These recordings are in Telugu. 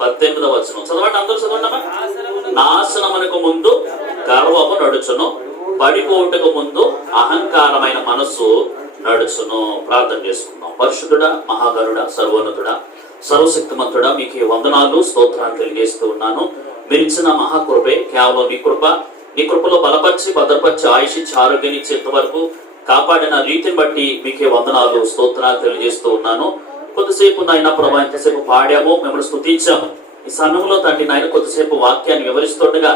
18వ వచనం చదవండి, అందరూ చదవండి. నాశనమునకు ముందు గర్వము నడుచును, పడిపోటుకు ముందు అహంకారమైన మనస్సు నడుచును. ప్రార్థన చేసుకుందాం. పరిశుద్ధుడా, మహాగరుడా, సర్వోన్నతుడా, సర్వశక్తిమంతుడా, మీకు వందనాలు, స్తోత్రాలు తెలియజేస్తూ ఉన్నాను. మీరు ఇచ్చిన మహాకృపే కేవలం నీ కృప. నీ కృపలో బలపరిచి భద్రపరిచి ఆయుషించి ఆరోగ్యాన్నిచ్చి ఇంతవరకు కాపాడిన రీతిని బట్టి మీకే వందనాలు, స్తోత్రాలు తెలియజేస్తూ ఉన్నాను. కొద్దిసేపు నాయన ప్రభా ఎంతసేపు పాడాము, మిమ్మల్ని స్తుతించాము. ఈ సమయంలో తండ్రి నాయన కొద్దిసేపు వాక్యాన్ని వివరిస్తుండగా,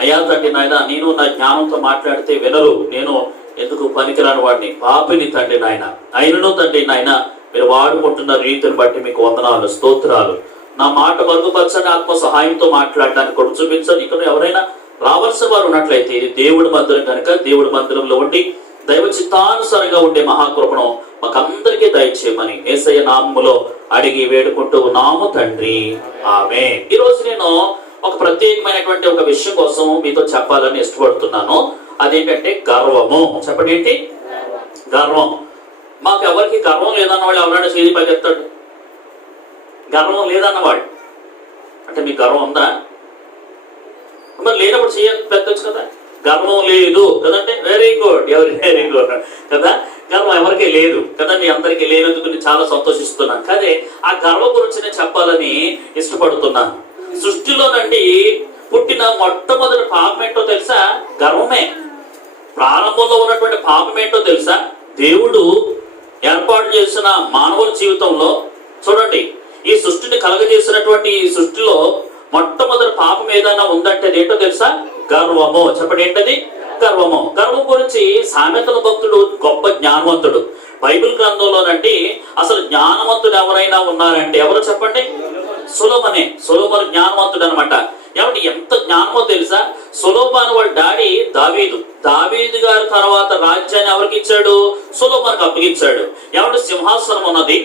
అయ్యా తండ్రి నాయన నేను నా జ్ఞానంతో మాట్లాడితే వినరు, నేను ఎందుకు పనికిరాని వాడిని, పాపిని తండ్రి నాయన, అయినను తండ్రి నాయన మీరు వాడుకుంటున్న రీతిని బట్టి మీకు వందనాలు, స్తోత్రాలు. నా మాట మరుగుపరచని ఆత్మ సహాయంతో మాట్లాడడానికి కొడు చూపించండి. ఇక్కడ ఎవరైనా రావాల్సిన వారు ఉన్నట్లయితే ఇది దేవుడి మందిరం కనుక దేవుడి మందిరంలో ఉండి దైవ చిత్తానుసారంగా ఉండే మహాకృపను మాకందరికీ దయచేయమని యేసయ్య నామములో అడిగి వేడుకుంటూ ఉన్నాము తండ్రి, ఆమేన్. ఈ రోజు నేను ఒక ప్రత్యేకమైనటువంటి ఒక విషయం కోసం మీతో చెప్పాలని ఇష్టపడుతున్నాను. అదేంటంటే గర్వము. చెప్పండి, ఏంటి గర్వం? మాకు ఎవరికి గర్వం లేదన్న వాళ్ళు ఎవరైనా చేతి పైకెత్తాడు? గర్వం లేదన్నవాడు అంటే మీకు గర్వం ఉందా? మరి లేనప్పుడు పెట్టచ్చు కదా. గర్వం లేదు కదంటే వెరీ గుడ్, వెరీ గుడ్ కదా. గర్వం ఎవరికీ లేదు కదా. మీ అందరికీ లేనందుకు నేను చాలా సంతోషిస్తున్నాను. కానీ ఆ గర్వం గురించి నేను చెప్పాలని ఇష్టపడుతున్నాను. సృష్టిలోనండి పుట్టిన మొట్టమొదటి పాపం ఏంటో తెలుసా? గర్వమే. ప్రారంభంలో ఉన్నటువంటి పాపం ఏంటో తెలుసా? దేవుడు ఏర్పాటు చేసిన మానవుల జీవితంలో చూడండి, ఈ సృష్టిని కలగజేసినటువంటి ఈ సృష్టిలో మొట్టమొదటి పాపం ఏదైనా ఉందంటే ఏంటో తెలుసా? గర్వము. చెప్పండి, ఏంటది? గర్వము. గర్వం గురించి సామెతల భక్తుడు గొప్ప జ్ఞానవంతుడు. బైబిల్ గ్రంథంలోనండి అసలు జ్ఞానవంతుడు ఎవరైనా ఉన్నారంటే ఎవరు చెప్పండి? సొలొమోనే. సొలొమోను జ్ఞానవంతుడు అనమాట. ఏమంటే ఎంత జ్ఞానమో తెలుసా? సొలొమోను వాళ్ళ డాడీ దావీదు. దావీదు గారి తర్వాత రాజ్యాన్ని ఎవరికి ఇచ్చాడు? సొలొమోనుకు అప్పగించాడు. ఏమంటే సింహాసనం ఉన్నది,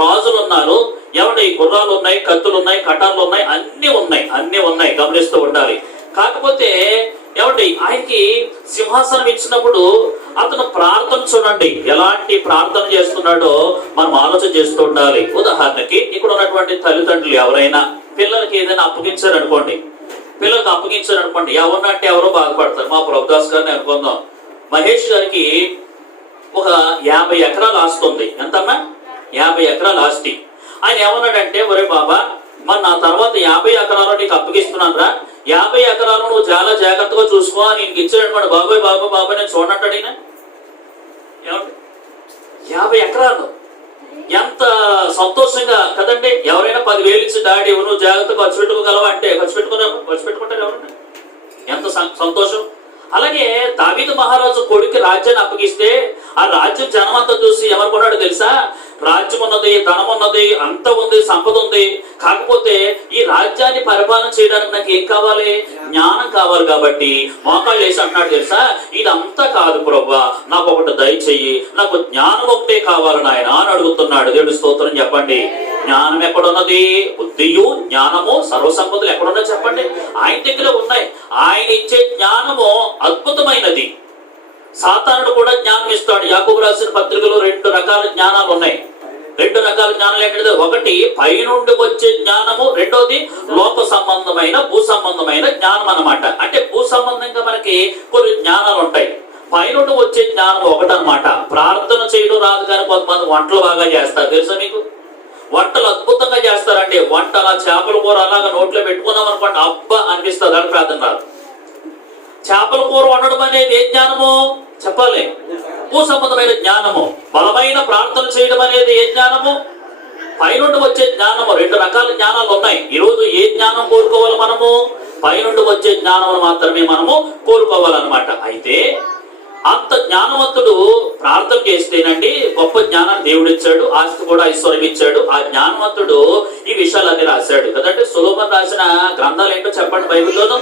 రాజులు ఉన్నారు, ఏమంటే గుర్రాలు ఉన్నాయి, కత్తులు ఉన్నాయి, కటార్లు ఉన్నాయి, అన్ని ఉన్నాయి గమనిస్తూ ఉండాలి. కాకపోతే ఏమంటే ఆయనకి సింహాసనం ఇచ్చినప్పుడు అతను ప్రార్థన చూడండి, ఎలాంటి ప్రార్థన చేస్తున్నాడో మనం ఆలోచన చేస్తూ ఉండాలి. ఉదాహరణకి ఇక్కడ ఉన్నటువంటి తల్లిదండ్రులు ఎవరైనా పిల్లలకి ఏదైనా అప్పగించారనుకోండి, ఎవరన్నా అంటే ఎవరో బాధపడతారు. మా ప్రభుదాస్ గారిని అనుకుందాం, మహేష్ గారికి ఒక 50 ఎకరాల ఆస్తి ఉంది. ఎంతమ్మా? 50 ఎకరాల ఆస్తి. ఆయన ఏమన్నాడంటే, ఒరే బాబా, మరి నా తర్వాత 50 ఎకరాలు నీకు అప్పగిస్తున్నాను రా, 50 ఎకరాలు నువ్వు చాలా జాగ్రత్తగా చూసుకో అని నీకు ఇచ్చాడనమాట. బాబాయ్ నేను చూడనట్టాడు ఈయన. ఏమంటే 50 ఎకరాలు ఎంత సంతోషంగా కదండి. ఎవరైనా 10,000 ఇచ్చి డాడీ నువ్వు జాగ్రత్తగా ఖర్చు పెట్టుకోగలవా అంటే ఖర్చు పెట్టుకుంటారు ఎవరైనా? ఎంత సంతోషం. అలాగే దావీదు మహారాజు కొడుకు రాజ్యాన్ని అప్పగిస్తే ఆ రాజ్యం జనం అంతా చూసి ఎవరుకున్నాడు తెలుసా? రాజ్యం ఉన్నది, ధనం ఉన్నది, అంత ఉంది, సంపద ఉంది, కాకపోతే ఈ రాజ్యాన్ని పరిపాలన చేయడానికి నాకు ఏం కావాలి? జ్ఞానం కావాలి. కాబట్టి మోకాళ్ళు వేసి అంటున్నాడు తెలుసా, ఇదంతా కాదు ప్రభువా, నాకు ఒకటి దయచెయ్యి, నాకు జ్ఞానం ఒకటే కావాలి నాయన అని అడుగుతున్నాడు. దేవుడి స్తోత్రం చెప్పండి. జ్ఞానం ఎక్కడున్నది? బుద్ధియు జ్ఞానము సర్వసంపదలు ఎక్కడున్నా చెప్పండి? ఆయన దగ్గర ఉన్నాయి. ఆయన ఇచ్చే జ్ఞానము అద్భుతమైనది. సాతానుడు కూడా జ్ఞానం ఇస్తాడు. యాకోబు రాసిన పత్రికలో 2 రకాల జ్ఞానాలు ఉన్నాయి. 2 రకాల జ్ఞానాలు ఏంటంటే, ఒకటి పైనుండి వచ్చే జ్ఞానము, రెండోది లోక సంబంధమైన భూ సంబంధమైన జ్ఞానం అన్నమాట. అంటే భూ సంబంధంగా మనకి కొన్ని జ్ఞానాలు ఉంటాయి. పైనుండి వచ్చే జ్ఞానం ఒకటనమాట. ప్రార్థన చేయడం రాదు కానీ కొంతమంది వంటలు బాగా చేస్తారు. తెలుసా మీకు? వంటలు అద్భుతంగా చేస్తారంటే, వంట అలా చేపల కూర అలాగా నోట్లో పెట్టుకున్నాం అనుకోండి, అబ్బా అనిపిస్తుంది, అని ప్రార్థన రాదు. చేపల కూర వండడం అనేది ఏ జ్ఞానము చెప్పాలి? భూ సంబంధమైన జ్ఞానము. బలమైన ప్రార్థన చేయడం అనేది ఏ జ్ఞానము? పైనుండి వచ్చే జ్ఞానము. 2 రకాల జ్ఞానాలు ఉన్నాయి. ఈరోజు ఏ జ్ఞానం కోరుకోవాలి మనము? పైనుండి వచ్చే జ్ఞానం మాత్రమే మనము కోరుకోవాలన్నమాట. అయితే అంత జ్ఞానవంతుడు ప్రార్థన చేస్తేనండి గొప్ప జ్ఞానాన్ని దేవుడు ఇచ్చాడు, ఆస్తి కూడా ఐశ్వర్యం ఇచ్చాడు. ఆ జ్ఞానవంతుడు ఈ విషయాలన్నీ రాశాడు కదంటే. సొలొమోను రాసిన గ్రంథాలు ఏంటో చెప్పండి బైబిల్లోనూ?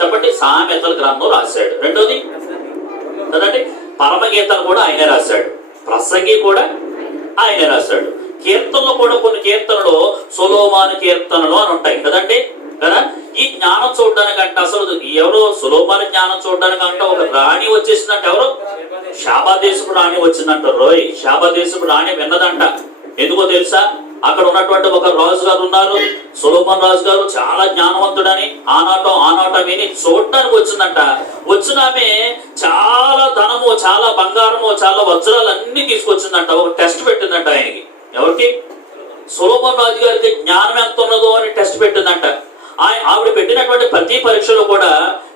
చెప్పండి. సామెతల గ్రంథం రాశాడు. రెండోది కదండి పరమగీతాలు కూడా ఆయనే రాశాడు. ప్రసంగి కూడా ఆయనే రాశాడు. కీర్తనలు కూడా కొన్ని కీర్తనలు సొలొమోను కీర్తనలు అని ఉంటాయి కదండి కదా. ఈ జ్ఞానం చూడడానికంటే అసలు ఎవరో సొలొమోను జ్ఞానం చూడడానికంటే ఒక రాణి వచ్చేసిందంట. ఎవరు? శాబా దేశపు రాణి వచ్చిందంట. రోయ్, శాబా దేశపు రాణి విన్నదంట. ఎందుకో తెలుసా? అక్కడ ఉన్నటువంటి ఒక రాజు గారు ఉన్నారు, సొలొమోన్ రాజు గారు, చాలా జ్ఞానవంతుడని ఆనాటం విని చూడటానికి వచ్చిందంట. వచ్చిన ఆమె చాలా ధనము, చాలా బంగారము, చాలా వజ్రాలు అన్ని తీసుకొచ్చిందంట. ఒక టెస్ట్ పెట్టిందంట ఆయనకి. ఎవరికి? సొలొమోన్ రాజు గారికి జ్ఞానం ఎంత ఉన్నదో అని టెస్ట్ పెట్టిందంట. ఆవిడ పెట్టినటువంటి ప్రతి పరీక్షలో కూడా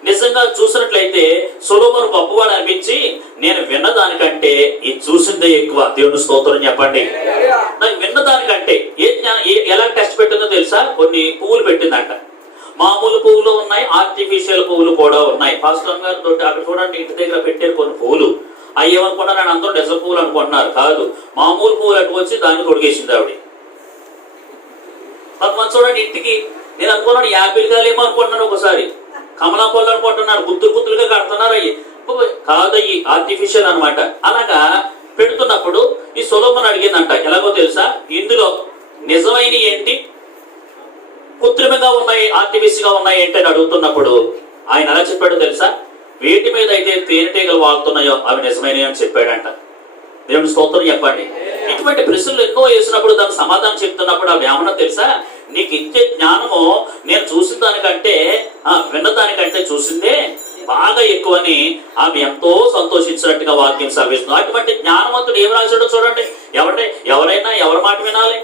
నిజంగా చూసినట్లయితే సొలొమోను గొప్పవాడు అనిపించి, నేను విన్నదానికంటే ఇది చూసిందే ఎక్కువ. దేవుని స్తోత్రం చెప్పండి. నాకు విన్నదానికంటే ఎలా టెస్ట్ పెట్టిందో తెలుసా? కొన్ని పువ్వులు పెట్టిందంట. మామూలు పువ్వులు ఉన్నాయి, ఆర్టిఫిషియల్ పువ్వులు కూడా ఉన్నాయి. పాస్టర్ గారు అక్కడ చూడండి, ఇంటి దగ్గర పెట్టారు కొన్ని పువ్వులు. అవి ఏమనుకున్నారు, నేను అందరూ నిజ పువ్వులు అనుకుంటున్నారు. కాదు, మామూలు పువ్వులు అట్టుకొచ్చి దాన్ని తొడిగేసింది ఆవిడ. కొంతమంది చూడండి ఇంటికి, నేను అనుకున్నాను యాపిల్ కాయలేమో అనుకుంటున్నాను, ఒకసారి కమలా పళ్ళు అనుకుంటున్నాను, గుత్తులుగా కడుతున్నారు. అయ్యి కాదయ్యి ఆర్టిఫిషియల్ అనమాట. అలాగా పెడుతున్నప్పుడు ఈ సొలొమోను అడిగిందంట, ఎలాగో తెలుసా? ఇందులో నిజమైన ఏంటి, కృత్రిమంగా ఉన్నాయి, ఆర్టిఫిషియల్ గా ఉన్నాయి ఏంటి అని అడుగుతున్నప్పుడు ఆయన ఎలా చెప్పాడో తెలుసా? వేటి మీద అయితే తేనెటీగలు వాళ్తున్నాయో అవి నిజమైనవి అని చెప్పాడంట. దేవుని స్తోత్రం చెప్పండి. ఇటువంటి ప్రశ్నలు ఎన్నో వేసినప్పుడు దానికి సమాధానం చెప్తున్నప్పుడు అవి ఏమన్నా తెలుసా? నీకు ఇచ్చే జ్ఞానము నేను చూసిన దానికంటే విన్నదానికంటే చూసిందే బాగా ఎక్కువని ఆమె ఎంతో సంతోషించినట్టుగా వాక్యం సెలవిస్తుంది. అటువంటి జ్ఞానవంతుడు ఏం రాశాడో చూడండి. ఎవరైనా ఎవరి మాట వినాలి?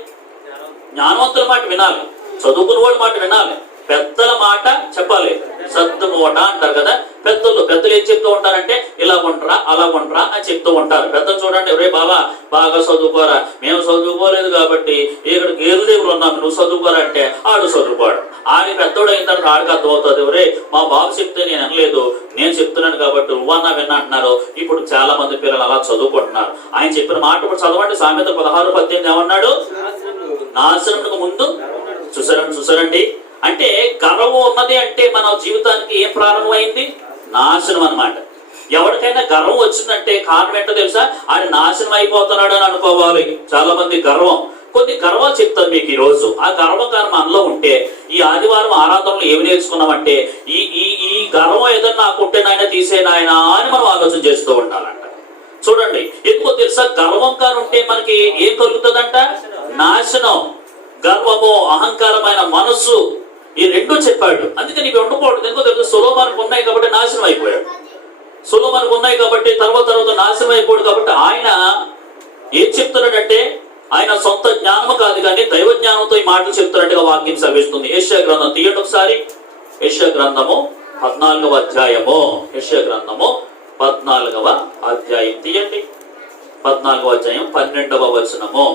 జ్ఞానవంతుల మాట వినాలి, చదువుకున్న వాళ్ళ మాట వినాలి, పెద్దల మాట చెప్పాలి. సద్దు మూట అంటారు కదా పెద్దలు ఏం చెప్తూ ఉంటారంటే, ఇలా ఉండరా అలా ఉండరా అని చెప్తూ ఉంటారు. పెద్దలు చూడండి, రే బాబా బాగా చదువుకోరా, మేము చదువుకోలేదు కాబట్టి ఇక్కడ గేరు దేవుడు ఉన్నాము, నువ్వు చదువుకోరా అంటే ఆడు చదువుకోడు. ఆడి పెద్దోడు అయిన తర్వాత ఆడికి అర్థమవుతుంది, రే మా బాబు చెప్తే నేను వినలేదు, నేను చెప్తున్నాను కాబట్టి నువ్వన్నా విన్నా అంటున్నారు. ఇప్పుడు చాలా మంది పిల్లలు అలా చదువుకుంటున్నారు. ఆయన చెప్పిన మాట ఇప్పుడు చదవండి. సామెత 16:18 ఏమన్నాడు? నాశనమునకు ముందు చూసారండి. అంటే గర్వం ఉన్నది అంటే మన జీవితానికి ఏం ప్రారంభమైంది? నాశనం అన్నమాట. ఎవరికైనా గర్వం వచ్చిందంటే కారణం ఏంటో తెలుసా? ఆయన నాశనం అయిపోతున్నాడు అని అనుకోవాలి. చాలా మంది కొన్ని గర్వాలు చెప్తారు మీకు ఈ రోజు. ఆ గర్వం కానీ మనలో ఉంటే, ఈ ఆదివారం ఆరాధనలో ఏమి నేర్చుకున్నామంటే, ఈ గర్వం ఏదన్నా నాకుంటే నాయన తీసే నాయన అని మనం ఆలోచన చేస్తూ ఉండాలంట. చూడండి, ఎందుకో తెలుసా? గర్వం కానీ ఉంటే మనకి ఏం కలుగుతుందంట? నాశనం. గర్వము, అహంకారమైన మనస్సు, ఈ రెండు చెప్పాడు. అందుకని ఇవి ఉండకూడదు. ఎందుకో తెలుసు? సొలొమోనుకు ఉన్నాయి కాబట్టి నాశనం అయిపోయాడు. సొలొమోనుకు ఉన్నాయి కాబట్టి తర్వాత నాశనం అయిపోయాడు. కాబట్టి ఆయన ఏం చెప్తున్నాడంటే, ఆయన సొంత జ్ఞానము కాదు కానీ దైవ జ్ఞానంతో ఈ మాటలు చెప్తున్నట్టుగా వాక్యం సెలవిస్తుంది. యెషయా గ్రంథం తీయండి ఒకసారి. యెషయా గ్రంథము 14వ అధ్యాయము. యెషయా గ్రంథము 14వ అధ్యాయం తీయండి. 14వ అధ్యాయం 12వ వచనము.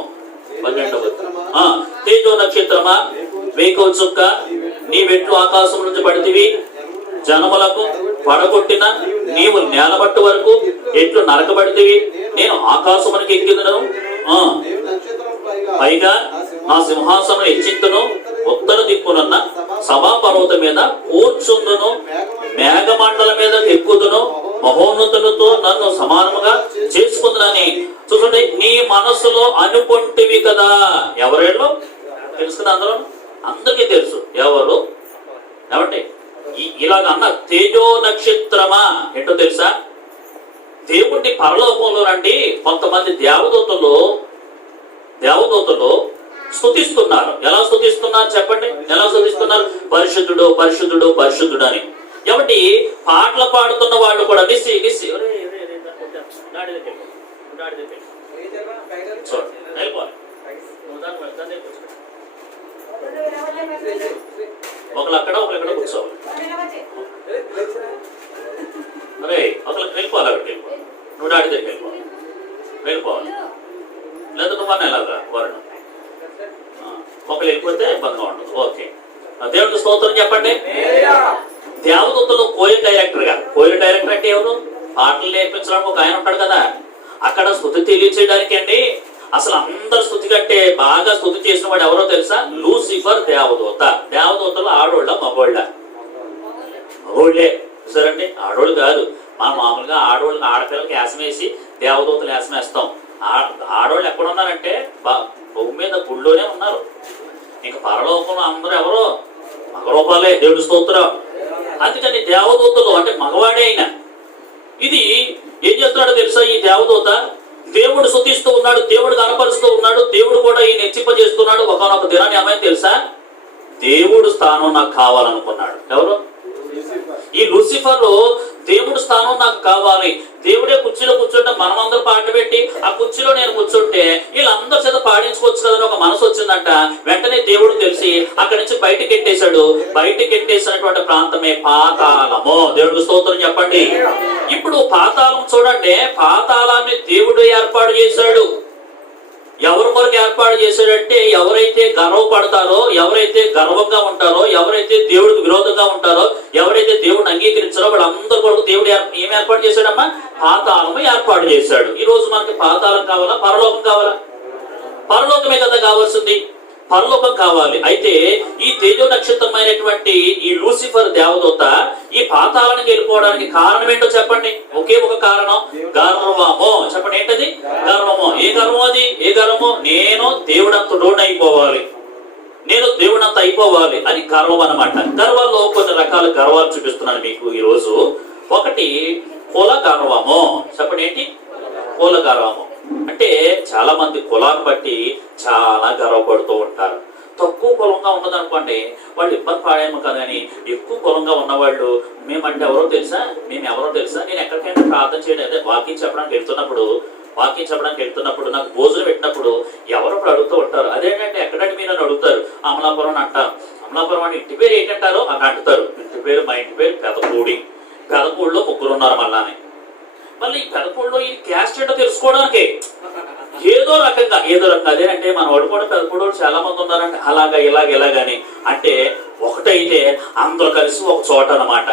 12వ తేజో నక్షత్రమా, వేకువ చుక్క, నీవెట్లు ఆకాశం నుంచి పడితివి, జనములకు పడగొట్టిన నీవు నేలబట్టు వరకు ఎట్లు నరకబడితివి. నేను ఆకాశమునికి ఎక్కిదను, పైగా నా సింహాసనం హెచ్చింతును, ఉత్తర దిక్కునున్న సభాపర్వతం మీద కూర్చుందును, మేఘమండల మీద ఎక్కుదును, మహోన్నతులతో నన్ను సమానముగా చేసుకుందునని. చూడండి, నీ మనసులో అనుకుంటివి కదా. ఎవరేళ్ళు తెలుసు కదా? అందరికీ తెలుసు. ఎవరు ఏమంటే ఇలాగ అన్న తేజో నక్షత్రమా ఏంటో తెలుసా? దేవుణ్ణి పరలోకంలో రండి కొంతమంది దేవదూతలు స్తుతిస్తున్నారు. ఎలా స్తుతిస్తున్నారు చెప్పండి? ఎలా స్తుతిస్తున్నారు? పరిశుద్ధుడు పరిశుద్ధుడు పరిశుద్ధుడు అని. కాబట్టి పాటలు పాడుతున్న వాళ్ళు కూడా ఒకళ్ళు అక్కడ ఒకళ్ళు కూర్చోవాలి. అరే ఒకళ్ళకి వెళ్ళిపోవాలి, అక్కడికి వెళ్ళిపోవాలి, నువ్వు డాడీ దగ్గరికి వెళ్ళిపోవాలి. లేదా నువ్వు ఎలాగా వరణం ఒకళ్ళు వెళ్ళిపోతే ఇబ్బందిగా ఉండదు. ఓకే, దేవుడికి స్తోత్రం చెప్పండి. దేవదూతలు కోయిల్ డైరెక్టర్ అంటే ఎవరు? పాటలు నేర్పించడానికి ఒక ఆయన ఉంటాడు కదా. అక్కడ స్తుతి తెలియచేయడానికి అండి. అసలు అందరు స్తుతి కంటే బాగా స్తుతి చేసిన వాడు ఎవరో తెలుసా? లూసిఫర్ దేవదూత. దేవదూతలు ఆడోళ్ళ మగోళ్ళ? మగోళ్ళే. చూసారండి, ఆడోళ్ళు కాదు. మనం మామూలుగా ఆడోళ్ళకి ఆడపిల్లలకి వేసం వేసి దేవదూతలు వేసం వేస్తాం. ఆడోళ్ళు ఎక్కడ ఉన్నారంటే భూమి మీద గుళ్ళోనే ఉన్నారు. ఇంకా పరలోకంలో అందరూ ఎవరో మగరూపాలే. దేవుడి స్తోత్రం. అందుకని దేవదూతలు అంటే మగవాడే అయినా ఇది ఏం చేస్తున్నాడో తెలుసా? ఈ దేవదూత దేవుడు స్తుతిస్తూ ఉన్నాడు, దేవుడు కనపరుస్తూ ఉన్నాడు, దేవుడు కూడా ఈయన హెచ్చింపజేస్తున్నాడు. ఒకనొక దినాన్ని ఏమైనా తెలుసా, దేవుడు స్థానం నాకు కావాలనుకున్నాడు. ఎవరు? ఈ లూసిఫర్ దేవుడు స్థానం నాకు కావాలి, దేవుడే కుర్చీలో కూర్చుంటే మనమందరూ పాట పెట్టి ఆ కుర్చీలో నేను కూర్చుంటే వీళ్ళందరూ చేత పాడించుకోవచ్చు కదని ఒక మనసు వచ్చిందంట. వెంటనే దేవుడు తెలిసి అక్కడి నుంచి బయటకి ఎట్టేశాడు. బయటకి ఎట్టేసినటువంటి ప్రాంతమే పాతాళము. దేవుడికి స్తోత్రం చెప్పండి. ఇప్పుడు పాతాళం చూడండి, పాతాళాన్ని దేవుడు ఏర్పాటు చేశాడు. ఎవరి కొరకు ఏర్పాటు చేశాడంటే ఎవరైతే గర్వపడతారో, ఎవరైతే గర్వంగా ఉంటారో, ఎవరైతే దేవుడికి విరోధంగా ఉంటారో, ఎవరైతే దేవుడిని అంగీకరించారో వాళ్ళందరి కొరకు దేవుడు ఏం ఏర్పాటు చేశాడమ్మా? పాతాళము ఏర్పాటు చేశాడు. ఈ రోజు మనకి పాతాళం కావాలా, పరలోకం కావాలా? పరలోకమే కదా కావాల్సింది, పరలోకం కావాలి. అయితే ఈ తేజో నక్షత్రమైనటువంటి ఈ లూసిఫర్ దేవదూత ఈ పాతాళానికి వెళ్ళిపోవడానికి కారణం ఏంటో చెప్పండి. ఒకే ఒక కారణం, గర్వము. చెప్పండి, ఏంటది? గర్వము. ఏ గర్వం అది? ఏ గర్వము? నేను దేవుడంతుడోని అయిపోవాలి, నేను దేవుడంత అయిపోవాలి అని గర్వం అన్నమాట. గర్వాల్లో కొన్ని రకాల గర్వాలు చూపిస్తున్నాను మీకు ఈ రోజు. ఒకటి కుల గర్వము. చెప్పండి, ఏంటి? కుల గర్వము అంటే చాలా మంది కులాన్ని బట్టి చాలా గర్వపడుతూ ఉంటారు. తక్కువ కులంగా ఉన్నదనుకోండి వాళ్ళు ఇబ్బంది పడేమో కానీ, ఎక్కువ కులంగా ఉన్నవాళ్ళు మేమంటే ఎవరో తెలుసా, మేము ఎవరో తెలుసా, నేను ఎక్కడికైనా ప్రార్థన చేయడం, అదే వాకింగ్ చెప్పడానికి వెళ్తున్నప్పుడు నాకు భోజనం పెట్టినప్పుడు ఎవరొకరు అడుగుతూ ఉంటారు, అదేంటంటే ఎక్కడంటే మీరు అని అడుగుతారు. అమలాపురం అని అంటారు. అమలాపురం అని ఇంటి పేరు ఏంటంటారో అని అంటుతారు. ఇంటి పేరు, మా ఇంటి పేరు పెదపూడి. పెదపూడిలో 3 ఉన్నారు మళ్ళానే. మళ్ళీ ఈ పెదపూడిలో ఈ క్యాస్ట్ ఏంటో తెలుసుకోవడానికి ఏదో రకంగా అదేనంటే మన వాడు కూడా పెదపూడి చాలా మంది ఉన్నారంటే అలాగా ఇలాగని అంటే ఒకటైతే అందరూ కలిసి ఒక చోట అన్నమాట.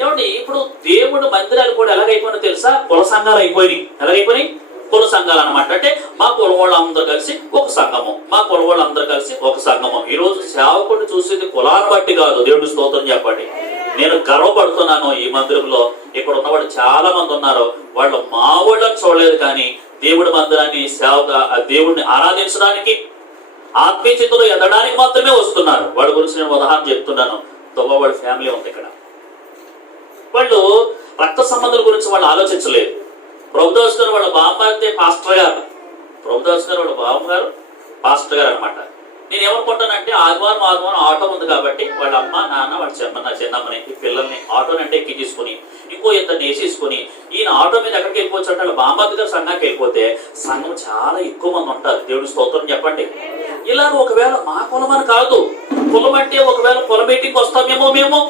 ఏమండి, ఇప్పుడు దేవుడు మందిరాలు కూడా ఎలాగైపోయినా తెలుసా? కుల సంఘాలు అయిపోయినాయి. ఎలాగైపోయినాయి? కుల సంఘాలు అనమాట. అంటే మా కుల వాళ్ళందరూ కలిసి ఒక సంఘము, మా కుల వాళ్ళందరూ కలిసి ఒక సంఘము. ఈ రోజు సేవకుడు చూసేది కులాన్ని బట్టి కాదు. దేవుడి స్తోత్రం చెప్పండి. నేను గర్వపడుతున్నాను, ఈ మందిరంలో ఇక్కడ ఉన్నవాళ్ళు చాలా మంది ఉన్నారు, వాళ్ళు మా వాళ్ళని చూడలేదు కానీ దేవుడి మందిరాన్ని సేవగా దేవుడిని ఆరాధించడానికి, ఆత్మీయతలో ఎదడానికి మాత్రమే వస్తున్నారు. వాళ్ళ గురించి నేను ఉదాహరణ చెప్తున్నాను. వాళ్ళ ఫ్యామిలీ ఉంది ఇక్కడ. వాళ్ళు రక్త సంబంధాల గురించి వాళ్ళు ఆలోచించలేదు. ప్రభుదాస్ గారు వాళ్ళ బామ్మగారు పాస్టర్ గారు, ప్రభుదాస్ గారు వాళ్ళ బామ్మగారు పాస్టర్ గారు అనమాట. నేను ఏమనుకుంటానంటే ఆదివారం ఆటో ఉంది కాబట్టి వాళ్ళ అమ్మ, నాన్న, వాళ్ళ చిన్నమ్మని, ఈ పిల్లల్ని ఆటోని అంటే ఎక్కి తీసుకుని ఇంకో ఇద్దరిని వేసేసుకుని ఈయన ఆటో మీద ఎక్కడికి వెళ్ళిపోవచ్చు అంటే వాళ్ళ బామ్మగారి గారు సంఘానికి వెళ్ళిపోతే సంఘం చాలా ఎక్కువ మంది ఉంటారు. దేవుడి స్తోత్రం చెప్పండి. ఇలా ఒకవేళ మా కులం అని కాదు, కులం అంటే ఒకవేళ కుల మీటింగ్ వస్తామేమో, మేము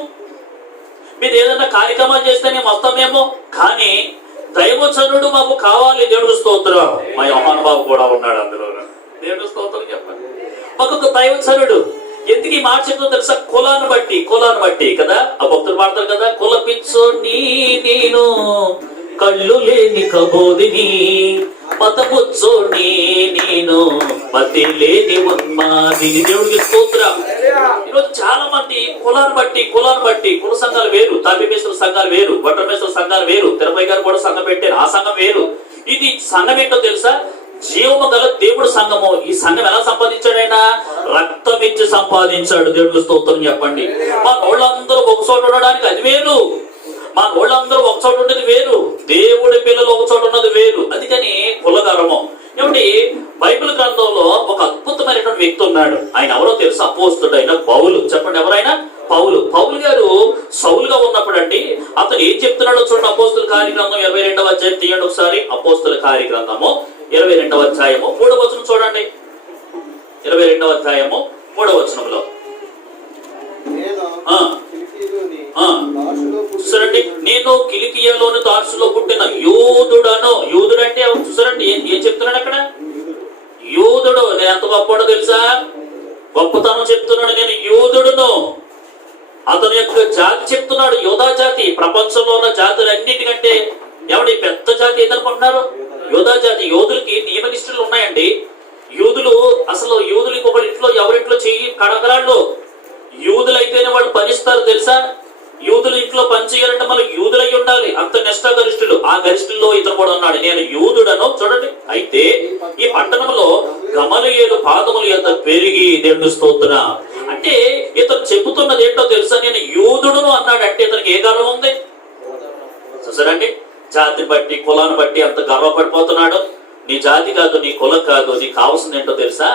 మీరు ఏదైనా కార్యక్రమాలు చేస్తే మేము వస్తామేమో, కానీ దైవచనుడు మాకు కావాలి. దేవుడు స్తోత్రం. మా యోహాను బాబు కూడా ఉన్నాడు అందులో. దేవుడు స్తోత్రం చెప్పండి. మాకు ఒక దైవచనుడు. ఎందుకు ఈ మాట చెప్తుందో తెలుసా? కులాన్ని బట్టి కదా. ఆ భక్తులు పాడతారు కదా, కుల పిచ్చోని నేను, కళ్ళు లేని కబోదిని, మతపుచ్చోని నేను, మతి లేని ఉన్మాదిని. దేవుడికి స్తోత్రం. ఈరోజు చాలా మంది కులాన్ని బట్టి కుల సంఘాలు వేరు, తాపిమేశ్వర సంఘాలు వేరు, వడ్రమేశ్వర సంఘాలు వేరు, తిరుపతి గారు కూడా సంఘం పెట్టారు, ఆ సంఘం వేరు. ఇది సంఘం ఏంటో తెలుసా? జీవము గల దేవుడు సంఘము. ఈ సంఘం ఎలా సంపాదించాడు? ఆయన రక్తం ఇచ్చి సంపాదించాడు. దేవుడికి స్తోత్రం చెప్పండి. మా వాళ్ళందరూ ఒక చోట ఉండడానికి అది వేరు, మా వాళ్ళందరూ ఒక చోట ఉండేది వేరు, దేవుడి పిల్లలు ఒక చోట ఉన్నది వేరు. అందుకని కులగర్వం. ఏమండి, బైబిల్ గ్రంథంలో ఒక అద్భుతమైనటువంటి వ్యక్తి ఉన్నాడు. ఆయన ఎవరో తెలుసు? అపోస్తుడు అయిన పౌలు. చెప్పండి, ఎవరైనా? పౌలు గారు సౌలుగా ఉన్నప్పుడు అండి అతను ఏం చెప్తున్నాడో చూడండి. అపోస్తుల కార్యగ్రంథం 22వ అధ్యాయం తీయండి ఒకసారి. అపోస్తుల కార్యగ్రంథము 22వ అధ్యాయము 3వ వచనం చూడండి. 22వ అధ్యాయము 3వ వచనంలో చూసారండి, నేను కిలికియాలోని తార్సులో పుట్టిన యూదుడను. యూదుడంటే చూసారండి ఏం చెప్తున్నాడు అక్కడ? యూదుడు. నేను ఎంత గొప్పడో తెలుసా? గొప్పతనం చెప్తున్నాడు. నేను యూదుడును. అతని యొక్క జాతి చెప్తున్నాడు, యోధా జాతి. ప్రపంచంలో ఉన్న జాతులన్నిటికంటే ఎవడి పెద్ద జాతి ఏదనుకుంటున్నారు? యోధా జాతి. యోధులకి నియమ నిష్ఠలు ఉన్నాయండి. యూదులు ఇంకొకరి ఇంట్లో ఎవరింట్లో చెయ్యి కడగరాళ్ళు. యూదులైతేనే వాళ్ళు పనిస్తారు తెలుసా? యూదులు ఇంట్లో పని చేయాలంటే మళ్ళీ యూదులై ఉండాలి. అంత నిష్ఠా గరిష్ఠులు. ఆ గరిష్ఠుల్లో ఇతను కూడా ఉన్నాడు. నేను యూదుడను. చూడండి, అయితే ఈ పట్టణంలో గమలియేలు పాదములు ఎంత పెరిగి. దేవుని స్తోత్రం. అంటే ఇతను చెబుతున్నది ఏంటో తెలుసా? నేను యూదుడును అన్నాడు. అంటే ఇతనికి ఏ గర్వం ఉంది? చూసారండి, జాతిని బట్టి కులాన్ని బట్టి అంత గర్వపడిపోతున్నాడు. నీ జాతి కాదు, నీ కులం కాదు, నీకు కావాల్సింది ఏంటో తెలుసా?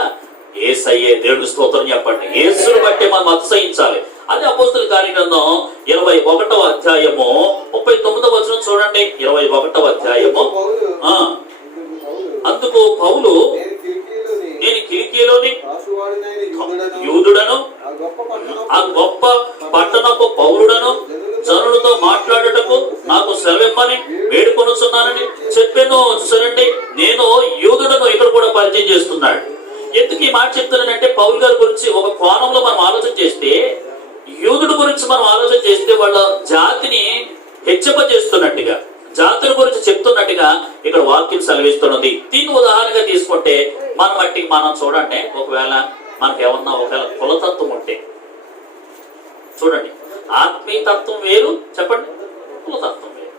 యేసయ్యే. దేవుడి స్తోత్రం చెప్పండి. యేసుని బట్టి మనం అతిశయించాలి. అదే అపోస్తుల కార్యగ్రంథం 21వ అధ్యాయము 39వ వచనం చూడండి. 21వ అధ్యాయము. అందుకు పౌలు, నేను కిలికీలోని యూదుడను, ఆ గొప్ప పట్టణపు పౌరుడను, జనులతో మాట్లాడుటకు నాకు సెలవిమ్మని వేడుకొనుచున్నానని చెప్పాను. చూసారండి, నేను యూదుడను ఇక్కడ కూడా పరిచయం చేస్తున్నాడు. ఎందుకు ఈ మాట చెప్తున్నానంటే, పౌలు గారి గురించి ఒక కోణంలో మనం ఆలోచన చేస్తే, యూదుడు గురించి మనం ఆలోచన చేస్తే వాళ్ళ జాతిని హెచ్చరించేస్తున్నట్టుగా, జాతుల గురించి చెప్తున్నట్టుగా ఇక్కడ వాక్యం సెలవిస్తున్నది. దీన్ని ఉదాహరణగా తీసుకుంటే మన మట్టికి మనం చూడండి, ఒకవేళ మనకేమన్నా ఒకవేళ కులతత్వం ఉంటే చూడండి, ఆత్మీయతత్వం వేరు, చెప్పండి, కులతత్వం వేరు.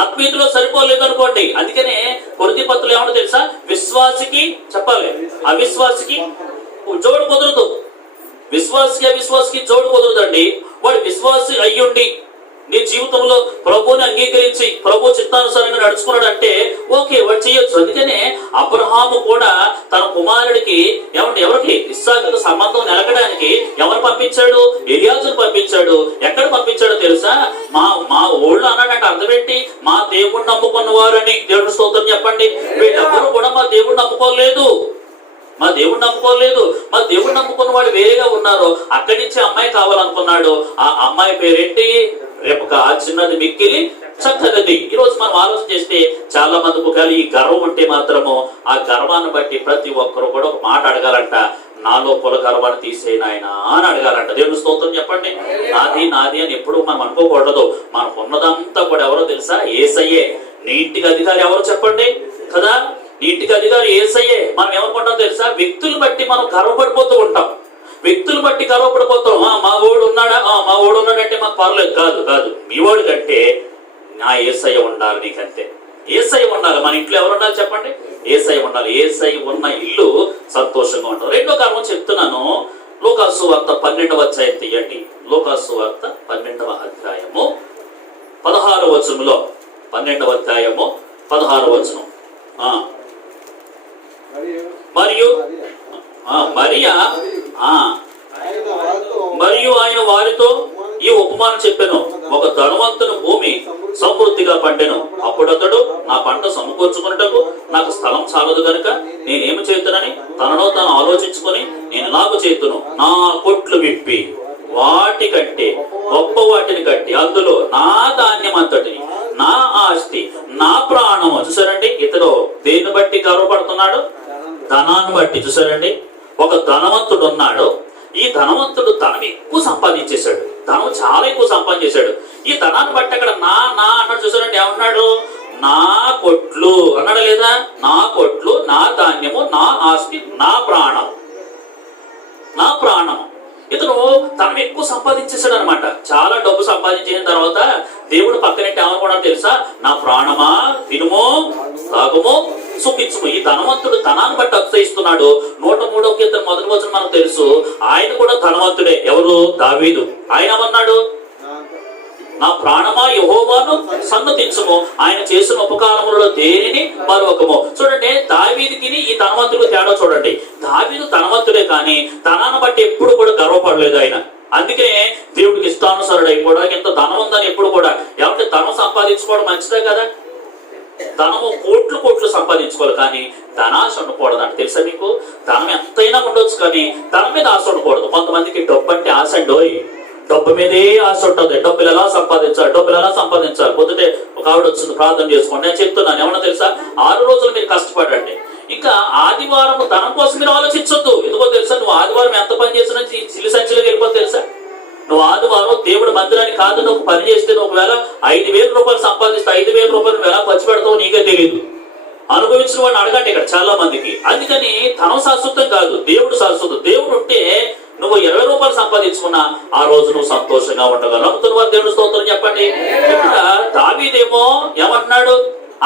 ఆత్మీయతలో సరిపోలేదు అనుకోండి. అందుకనే కొరింథీ పత్రికలో ఏమన్నా తెలుసా? విశ్వాసికి చెప్పాలి, అవిశ్వాసికి జోడు కుదరదు. విశ్వాసికి అవిశ్వాసికి జోడు కుదరదండి. వాడు విశ్వాసి అయ్యుండి నీ జీవితంలో ప్రభువుని అంగీకరించి ప్రభు చిత్తానుసారంగా నడుచుకున్నాడు అంటే ఓకే, వాడు చేయొచ్చు. అందుకనే అబ్రహాము కూడా తన కుమారుడికి ఎవరికి ఇస్సాకుకు సంబంధం నిలకడానికి ఎవరు పంపించాడు? ఎలియాజును పంపించాడు. ఎక్కడ పంపించాడో తెలుసా? మా ఊళ్ళో అన్నాడంటే అర్థం ఏంటి? మా దేవుడిని నమ్ముకున్న వారని. దేవుడి స్తోత్రం చెప్పండి. వీళ్ళెవరు కూడా మా దేవుడిని నమ్ముకోలేదు. మా దేవుడిని నమ్ముకున్న వాడు వేరేగా ఉన్నారు. అక్కడి నుంచి అమ్మాయి కావాలనుకున్నాడు. ఆ అమ్మాయి పేరేంటి? రేపొక చిన్నది మిక్కిలి చక్కగది. ఈ రోజు మనం ఆలోచన చేస్తే చాలా మందికి ఒకవేళ ఈ గర్వం ఉంటే మాత్రము ఆ గర్వాన్ని బట్టి ప్రతి ఒక్కరు కూడా ఒక మాట అడగాలంట, నాలో కుల గర్వాన్ని తీసేయి నాయనా అని అడగాలంట. దేవుని స్తోత్రం చెప్పండి. నాది అని ఎప్పుడు మనం అనుకోకూడదు. మనకు ఉన్నదంతా కూడా ఎవరో తెలుసా? యేసయ్యే. నీ ఇంటికి అధికారి ఎవరు చెప్పండి కదా? నీ ఇంటికి అధికారి యేసయ్యే. మనం ఏమనుకుంటాం తెలుసా? వ్యక్తులు బట్టి మనం గర్వపడిపోతూ ఉంటాం. వ్యక్తులు బట్టి గర్వపడిపోతాం. మా ఓడు ఉన్నాడంటే మాకు పర్లేదు. కాదు మీ ఓడి కంటే నా యేసయ్య ఉండాలి. నీకంతే యేసయ్య ఉండాలి. మన ఇంట్లో ఎవరు ఉండాలి చెప్పండి? యేసయ్య ఉండాలి. యేసయ్య ఉన్న ఇల్లు సంతోషంగా ఉండాలి. రెండో కారణం చెప్తున్నాను. లూకాసు వార్త 12వ అధ్యాయం తీయండి. లూకాసు వార్త 12వ అధ్యాయము 16వ వచనంలో, 12వ అధ్యాయము 16వ వచనం. మరియు ఆయన వారితో ఈ ఉపమానం చెప్పాను. ఒక ధనవంతుని భూమి సమృద్ధిగా పండెను. అప్పుడు అతడు, నా పంట సమకూర్చుకున్నటకు నాకు స్థలం చాలదు గనుక నేనేమి చేతునని తనలో తాను ఆలోచించుకొని, నేను ఇలాగ చేతును, నా కొట్లు విప్పి వాటి కంటే గొప్ప వాటిని కట్టి అందులో నా ధాన్యం అంతటిని, నా ఆస్తి, నా ప్రాణము. చూసారండి, ఇతడు దేన్ని బట్టి గర్వపడుతున్నాడు? ధనాన్ని బట్టి. చూసారండి, ఒక ధనవంతుడు ఉన్నాడు. ఈ ధనవంతుడు ధనం ఎక్కువ సంపాదించేశాడు. ధనం చాలా ఎక్కువ సంపాదించేశాడు. ఈ ధనాన్ని బట్టి అక్కడ నా అన్నాడు. చూసారండి, ఏమన్నాడు? నా కొట్లు అన్నాడు లేదా? నా కొట్లు, నా ధాన్యము, నా ఆస్తి, నా ప్రాణం. ఇతను ధనం ఎక్కువ సంపాదించేశాడు అనమాట. చాలా డబ్బు సంపాదించిన తర్వాత దేవుడు పక్కనెట్టి ఏమనుకోవడం తెలుసా? నా ప్రాణమా తినుము, తాగుము, సుఖించుము. ఈ ధనవంతుడు ధనాన్ని బట్టి అతిశయిస్తున్నాడు. 103వ కీర్తన మొదటి వచనం మనకు తెలుసు. ఆయన కూడా ధనవంతుడే. ఎవరు? దావీదు. ఆయన ఏమన్నాడు? నా ప్రాణమా యెహోవాను సన్నతించుము, ఆయన చేసిన ఉపకారములలో దేనిని మరొకము. చూడండి, దావీదుకి ఈ ధనవంతుడు తేడా చూడండి. దావీదు ధనవంతుడే, కానీ ధనాన్ని బట్టి ఎప్పుడు కూడా గర్వపడలేదు ఆయన. అందుకే దేవుడికి ఇష్టానుసారుడు అయిపోవడానికి ఎంత ధనం ఉందని ఎప్పుడు కూడా ఏమంటే ధనం సంపాదించుకోవడం మంచిదే కదా. ధనము కోట్లు సంపాదించుకోవాలి, కానీ ధనాశ ఉండకూడదు అంటే తెలుసా మీకు? ధనం ఎంతైనా ఉండొచ్చు, కానీ ధనం మీద ఆశ ఉండకూడదు. కొంతమందికి డబ్బు అంటే ఆశ అండి. డబ్బు మీదే ఆశ ఉంటుంది. డబ్బులు ఎలా సంపాదించాలి. పొద్దుటే ఒక ఆవిడ వచ్చింది, ప్రార్థన చేసుకోండి. నేను చెప్తున్నాను, ఏమన్నా తెలుసా? 6 రోజులు మీరు కష్టపడండి. ఇంకా ఆదివారం ధనం కోసం మీరు ఆలోచించొద్దు. ఎందుకో తెలుసా? నువ్వు ఆదివారం ఎంత పని చేసినా చిల్లి సంచిలోకి వెళ్ళిపోతే తెలుసా? నువ్వు ఆదివారం దేవుడి మందిరానికి కాదు నువ్వు పని చేస్తే, నువ్వు ఒకవేళ 5,000 రూపాయలు సంపాదిస్తే 5,000 రూపాయలు నువ్వు ఎలా ఖర్చు పెడతావు నీకే తెలియదు. అనుభవించిన వాడిని అడగండి ఇక్కడ చాలా మందికి. అందుకని ధనం శాశ్వతం కాదు, దేవుడు శాశ్వతం. దేవుడు ఉంటే నువ్వు 20 రూపాయలు సంపాదించుకున్నా ఆ రోజు నువ్వు సంతోషంగా ఉండగలవు. నమ్ముతున్న వారు దేవుని స్తోత్రం చెప్పండి. ఇక్కడ దావీదేమో ఏమంటున్నాడు?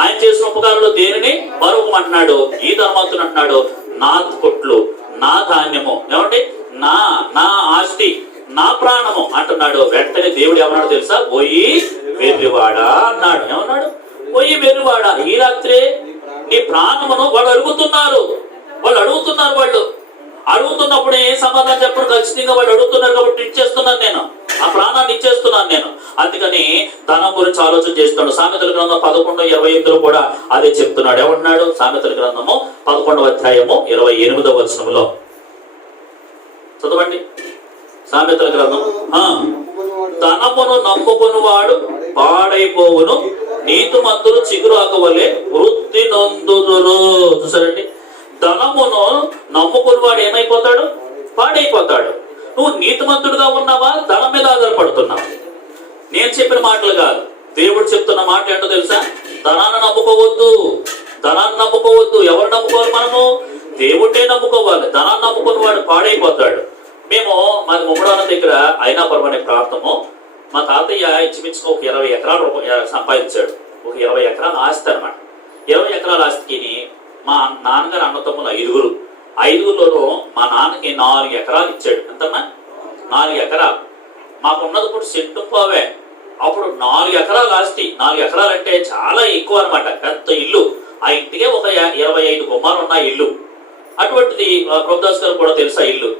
ఆయన చేసిన ఉపకారంలో దేనిని మరొకమంటున్నాడు. ఈ ధనవంతుడు అంటున్నాడు, నా కొట్లు, నా ధాన్యము, ఏమంటే నా ఆస్తి, నా ప్రాణము అంటున్నాడు. వెంటనే దేవుడు ఏమన్నాడు తెలుసా? పోయి వెర్రివాడా అన్నాడు. ఏమన్నాడు? పోయి వెర్రివాడా, ఈ రాత్రే నీ ప్రాణమును వాళ్ళు అడుగుతున్నారు. వాళ్ళు అడుగుతున్నప్పుడు ఏం సమాధానం చెప్పను. ఖచ్చితంగా వాళ్ళు అడుగుతున్నారు కాబట్టి ఇచ్చేస్తున్నాను నేను, ఆ ప్రాణాన్ని ఇచ్చేస్తున్నాను నేను. అందుకని ధనం గురించి ఆలోచన చేస్తున్నాడు. సామెతల గ్రంథం 11:28 కూడా అదే చెప్తున్నాడు. ఏమంటున్నాడు? సామెతల గ్రంథము 11వ అధ్యాయము 28వ వచనంలో చదవండి. సామెతల గ్రంథం, ధనమును నమ్ముకుని వాడు పాడైపోవును, నీతిమంతులు చిగురాకు వలె వృద్ధి నొందుదురు. చూసారండి, ధనమును నమ్ముకుని వాడు ఏమైపోతాడు? పాడైపోతాడు. నువ్వు నీతిమంతుడుగా ఉన్నావా? ధనం మీద ఆధారపడుతున్నావు. నేను చెప్పిన మాటలు కాదు, దేవుడు చెప్తున్న మాట ఏంటో తెలుసా? ధనాన్ని నమ్ముకోవద్దు, ధనాన్ని నమ్ముకోవద్దు. ఎవరు నమ్ముకోవాలి? మనము దేవుడినే నమ్ముకోవాలి. ధనాన్ని నమ్ముకుని వాడు పాడైపోతాడు. మేము మాది ముమ్మడానం దగ్గర అయినాపురం అనే ప్రాంతము. మా తాతయ్య ఇంచుమించుగా ఒక 20 ఎకరాలు సంపాదించాడు. ఒక 20 ఎకరాల ఆస్తి అనమాట. 20 ఎకరాల ఆస్తికి మా నాన్నగారు అన్నతమ్ములు 5. 5లోనూ మా నాన్నకి 4 ఎకరాలు ఇచ్చాడు. ఎంతమ్మా? 4 ఎకరాలు. మాకున్నది ఇప్పుడు సెంటు పోవే. అప్పుడు 4 ఎకరాల ఆస్తి. 4 ఎకరాలు అంటే చాలా ఎక్కువ అనమాట. పెద్ద ఇల్లు. ఆ ఇంటికే ఒక 25 గుమ్మాలు ఉన్న ఇల్లు. అటువంటిది ప్రభుదాస్ గారు కూడా తెలుసా ఇల్లు.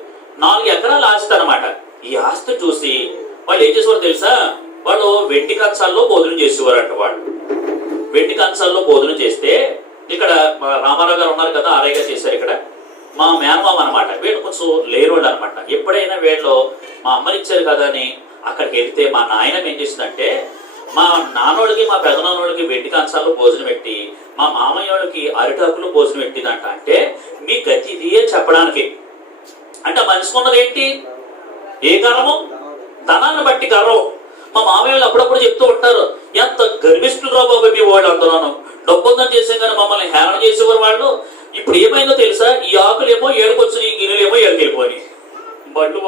4 ఎకరాల ఆస్తి అనమాట. ఈ ఆస్తి చూసి వాళ్ళు ఏం చేసేవారు తెలుసా? వాళ్ళు వెండి కంచాల్లో భోజనం చేసేవారంట. వాళ్ళు వెండి కంచాల్లో భోజనం చేస్తే, ఇక్కడ రామారావు గారు ఉన్నారు కదా, ఆరైగా చేశారు. ఇక్కడ మా మేనమామ అనమాట. వీళ్ళు కొంచెం లేనివాళ్ళు అనమాట. ఎప్పుడైనా వీళ్ళు మా అమ్మని ఇచ్చారు కదా అని అక్కడికి వెళ్తే మా నాయన ఏం చేసిందంటే, మా నాన్నోళ్ళకి మా పెదనాన్నోళ్ళకి వెండి కంచాల్లో భోజనం పెట్టి, మా మామయ్య వాళ్ళకి అరిటాకులు భోజనం పెట్టిందంట. అంటే మీ గతి ఇదే చెప్పడానికి. అంటే మనిషికున్నది ఏంటి? ఏ గర్వము? ధనాన్ని బట్టి గర్వం. మా మామయ్యలు అప్పుడప్పుడు చెప్తూ ఉంటారు, ఎంత గర్విష్ఠులు రా బాబు మీ వాళ్ళు అందరూ, డబ్బుందని చేసే కానీ మమ్మల్ని హేళన చేసేవారు వాళ్ళు. ఇప్పుడు ఏమైందో తెలుసా? ఈ ఆకులేమో ఏడుకొచ్చు, ఈ గిన్నెలేమో ఏడుకెళ్ళిపోయి బళ్ళు